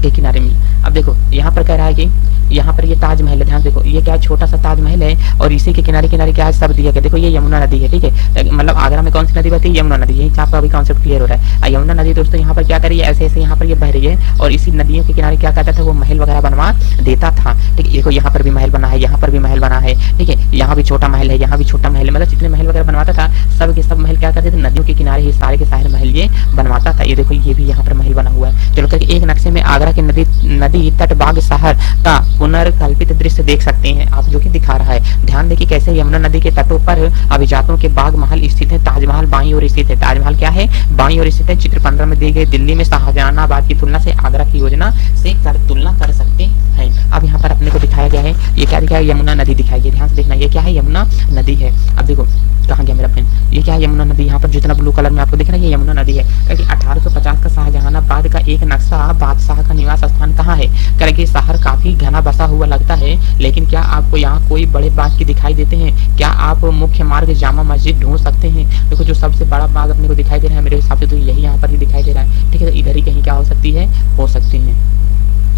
के किनारे मिली। अब देखो यहाँ पर कह रहा है कि यहाँ पर ये ताजमहल है, ध्यान देखो, ये क्या है, छोटा सा ताजमहल है, और इसी के किनारे किनारे क्या है, सब दिया गया। देखो ये यमुना नदी है। ठीक है, मतलब आगरा में कौन सी नदी बहती है, यमुना नदी। यही आपका अभी कॉन्सेप्ट क्लियर हो रहा है। यमुना नदी दोस्तों यहाँ पर क्या करी है, ऐसे ऐसे यहाँ पर ये बह रही है, और इसी नदियों के किनारे क्या करता था, वो महल वगैरह बनवा देता था। ठीक है, देखो यहाँ पर भी महल बना है, यहाँ पर भी महल बना है। ठीक है, यहाँ भी छोटा महल है, यहाँ भी छोटा महल है। मतलब जितने महल वगैरह बनवाता था, सब के सब महल क्या करते थे, नदियों के किनारे ही सारे के सारे महल ये बनवाता था। ये देखो ये भी यहाँ पर महल बना हुआ है। चलो करके एक नक्शे में आगरा के नदी तट बाग शहर का पुनर्कल्पित दृश्य देख सकते हैं आप, जो कि दिखा रहा है। ध्यान देखिए कैसे यमुना नदी के तटों पर अभिजातों के बाग महल स्थित है। ताजमहल बाईं ओर स्थित है। ताजमहल क्या है, बाईं ओर स्थित है। चित्र 15 में दी गई दिल्ली में शाहजहानाबाद की तुलना से आगरा की योजना से तुलना कर सकते हैं। अब यहाँ पर अपने को दिखाया गया है, ये क्या दिखाया, यमुना नदी दिखाई गई। ध्यान से देखना, ये क्या है, यमुना नदी है। अब देखो कहाँ गया मेरा पेन, ये क्या है, यमुना नदी। यहाँ पर जितना ब्लू कलर में आपको दिख रहा है ये यमुना नदी है। क्योंकि 1850 का शाहजहानाबाद का एक नक्शा बादशाह का निवास स्थान कहाँ है, क्योंकि शहर काफी घना बसा हुआ लगता है, लेकिन क्या आपको यहाँ कोई बड़े बाग की दिखाई देते हैं? क्या आप मुख्य मार्ग जामा मस्जिद ढूंढ सकते हैं? देखो जो सबसे बड़ा बाग अपने को दिखाई दे रहा है, मेरे हिसाब से तो यही यहाँ पर ही दिखाई दे रहा है। ठीक है, तो इधर ही कहीं क्या हो सकती है, हो सकती है।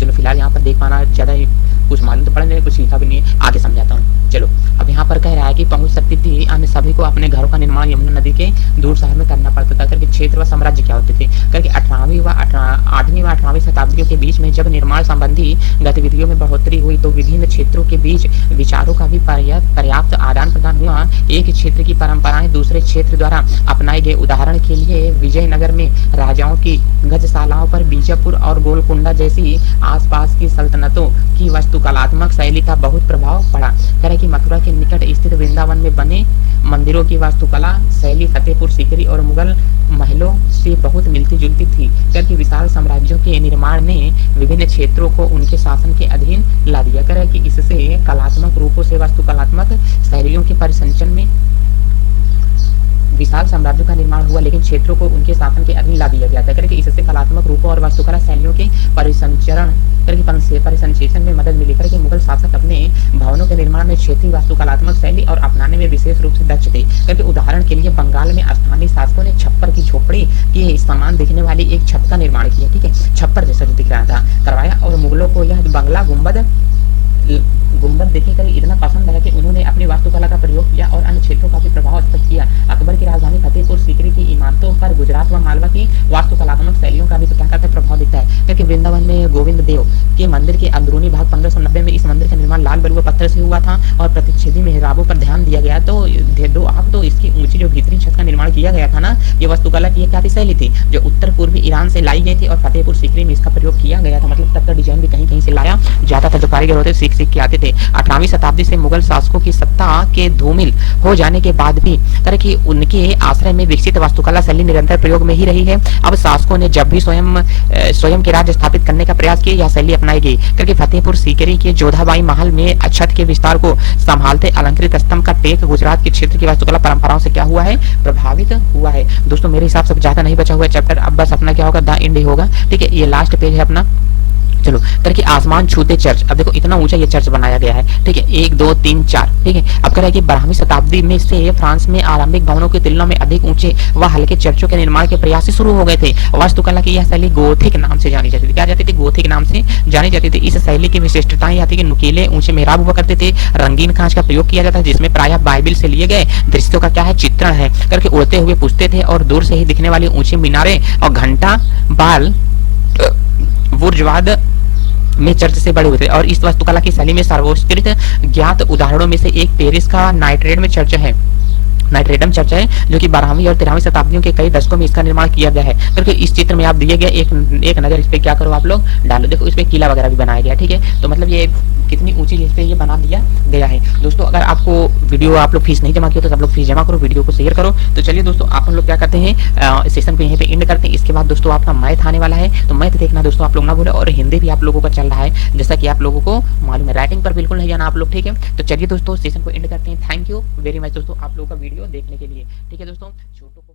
चलो फिलहाल यहाँ पर देख पाना ज्यादा ही कुछ मालूम तो पड़ा नहीं, कुछ लिखा भी नहीं है, आगे समझाता हूँ। चलो अब यहाँ पर कह रहा है कि पहुंच सकती थी, अन्य सभी को अपने घरों का निर्माण यमुना नदी के दूर शहर में करना पड़ता था। करके क्षेत्र व साम्राज्य क्या होते थे, करके 8वीं व 18वीं शताब्दियों के बीच में जब निर्माण संबंधी गतिविधियों में बढ़ोतरी हुई तो विभिन्न क्षेत्रों के बीच विचारों का भी पर्याप्त आदान प्रदान हुआ। एक क्षेत्र की परंपराएं दूसरे क्षेत्र द्वारा अपनाई गई। उदाहरण के लिए विजयनगर में राजाओं की गजशालाओं पर बीजापुर और गोलकुंडा जैसी आसपास की सल्तनतों की वास्तुकलात्मक शैली का बहुत प्रभाव पड़ा। कह कि मथुरा के निकट स्थित वृंदावन में बने मंदिरों की वास्तुकला शैली फतेहपुर सीकरी और मुगल महलों से बहुत मिलती जुलती थी। करके विशाल साम्राज्यों के निर्माण ने विभिन्न क्षेत्रों को उनके शासन के अधीन ला दिया। कर कि इससे कलात्मक रूपों से वास्तुकलात्मक शैलियों के परिसंचन में विशाल साम्राज्यों का निर्माण हुआ, लेकिन क्षेत्रों को उनके शासन के अधीन ला दिया गया था। करके इससे कलात्मक रूपों और वास्तुकला शैलियों के परिसंचरण में मदद मिली। करके मुगल शासक अपने भवनों के निर्माण में क्षेत्रीय वास्तुकलात्मक शैली और अपनाने में विशेष रूप से दक्ष थे। करके उदाहरण के लिए बंगाल में स्थानीय शासकों ने छप्पर की झोपड़ी के समान दिखने वाली एक छत का निर्माण किया। ठीक है, छप्पर जैसा जो दिख रहा था करवाया, और मुगलों को यह बंगला गुम्बद गुंबद देखकर इतना पसंद है कि उन्होंने अपनी वास्तुकला का प्रयोग किया और अन्य क्षेत्रों का भी प्रभाव स्पष्ट किया। अकबर की राजधानी फतेहपुर सीकरी की इमारतों पर गुजरात व मालवा की वास्तुकलात्मक शैलियों का भी तो क्या कहते हैं प्रभाव दिखता है, क्योंकि वृंदावन में गोविंद देव के मंदिर के अंदरूनी भाग 1590 में इस मंदिर का निर्माण लाल बलुआ पत्थर से हुआ था और प्रतिच्छेदी मेहराबों पर ध्यान दिया गया। तो आप तो इसकी ऊंची जो भीतरी छत का निर्माण किया गया था ना, ये वास्तुकला की क्या थी, शैली थी जो उत्तर पूर्वी ईरान से लाई गई थी और फतेहपुर सीकरी में इसका प्रयोग किया गया था। मतलब तब का डिजाइन भी कहीं कहीं से लाया जाता था। जो कारीगर होते सीख सीख के आते थे। 18वीं शताब्दी से मुगल शासकों की सत्ता के धूमिल हो जाने के बाद भी करके उनके आश्रय में विकसित वास्तुकला शैली निरंतर प्रयोग में ही रही है। अब शासकों ने जब भी स्वयं के राज्य स्थापित करने का प्रयास किया, यह शैली अपनाई गई, क्योंकि फतेहपुर सीकरी के जोधाबाई महल में छत के विस्तार को संभालते अलंकृत स्तंभ का टेक गुजरात के क्षेत्र की वास्तुकला परंपराओं से क्या हुआ है, प्रभावित हुआ है। दोस्तों मेरे हिसाब से ज्यादा नहीं बचा हुआ है चैप्टर, अब बस अपना क्या होगा, द एंड ही होगा। ठीक है, ये लास्ट पेज है अपना। चलो करके आसमान छूते चर्च, अब देखो इतना ऊंचा ये चर्च बनाया गया है। ठीक है, 1 2 3 4। ठीक है, अब कह रहा है कि 12वीं शताब्दी में से फ्रांस में आरंभिक भवनों की तुलना में अधिक ऊंचे व हल्के चर्चों के निर्माण के प्रयास शुरू हो गए थे। वास्तुकला की यह शैली गोथिक नाम से जानी जाती थी। क्या जाती थी, गोथिक नाम से जानी जाती थी। इस शैली की विशिष्टताएं यह थी कि नुकीले ऊंचे मेहराब हुआ करते थे, रंगीन कांच का प्रयोग किया जाता है जिसमें प्रायः बाइबिल से लिए गए दृश्यों का क्या है, चित्रण है करके उड़ते हुए पूछते थे, और दूर से ही दिखने वाली ऊंची मीनारें और घंटा बाल बुर्जवाद में चर्च से बड़े हुए थे। और इस वास्तुकला की शैली में सर्वोत्कृष्ट ज्ञात उदाहरणों में से एक पेरिस का नाइट्रेड में चर्च है, नाइट्रेडम चर्च है, जो कि 12वीं और 13वीं शताब्दियों के कई दशकों में इसका निर्माण किया गया है। क्योंकि इस चित्र में आप दिए गए एक नजर इस पे क्या करो आप लोग डालो। देखो इस पे किला वगैरह भी बनाया गया। ठीक है, तो मतलब ये कितनी ऊंची इस पे ये बना दिया गया है। दोस्तों अगर आपको वीडियो आप लोग फीस नहीं जमा किया तो सब लोग फीस जमा करो, वीडियो को शेयर करो। तो चलिए दोस्तों आप हम लोग क्या करते हैं, सेशन को यहीं पे एंड करते हैं। इसके बाद दोस्तों आपका मैथ आने वाला है, तो मैथ देखना दोस्तों आप लोग ना भूले। और हिंदी भी आप लोगों का चल रहा है, जैसा कि आप लोगों को मालूम है। राइटिंग पर बिल्कुल नहीं जाना आप लोग। ठीक है, तो चलिए दोस्तों सेशन को एंड करते हैं। थैंक यू वेरी मच दोस्तों आप लोगों का वीडियो देखने के लिए। ठीक है दोस्तों, छोटों को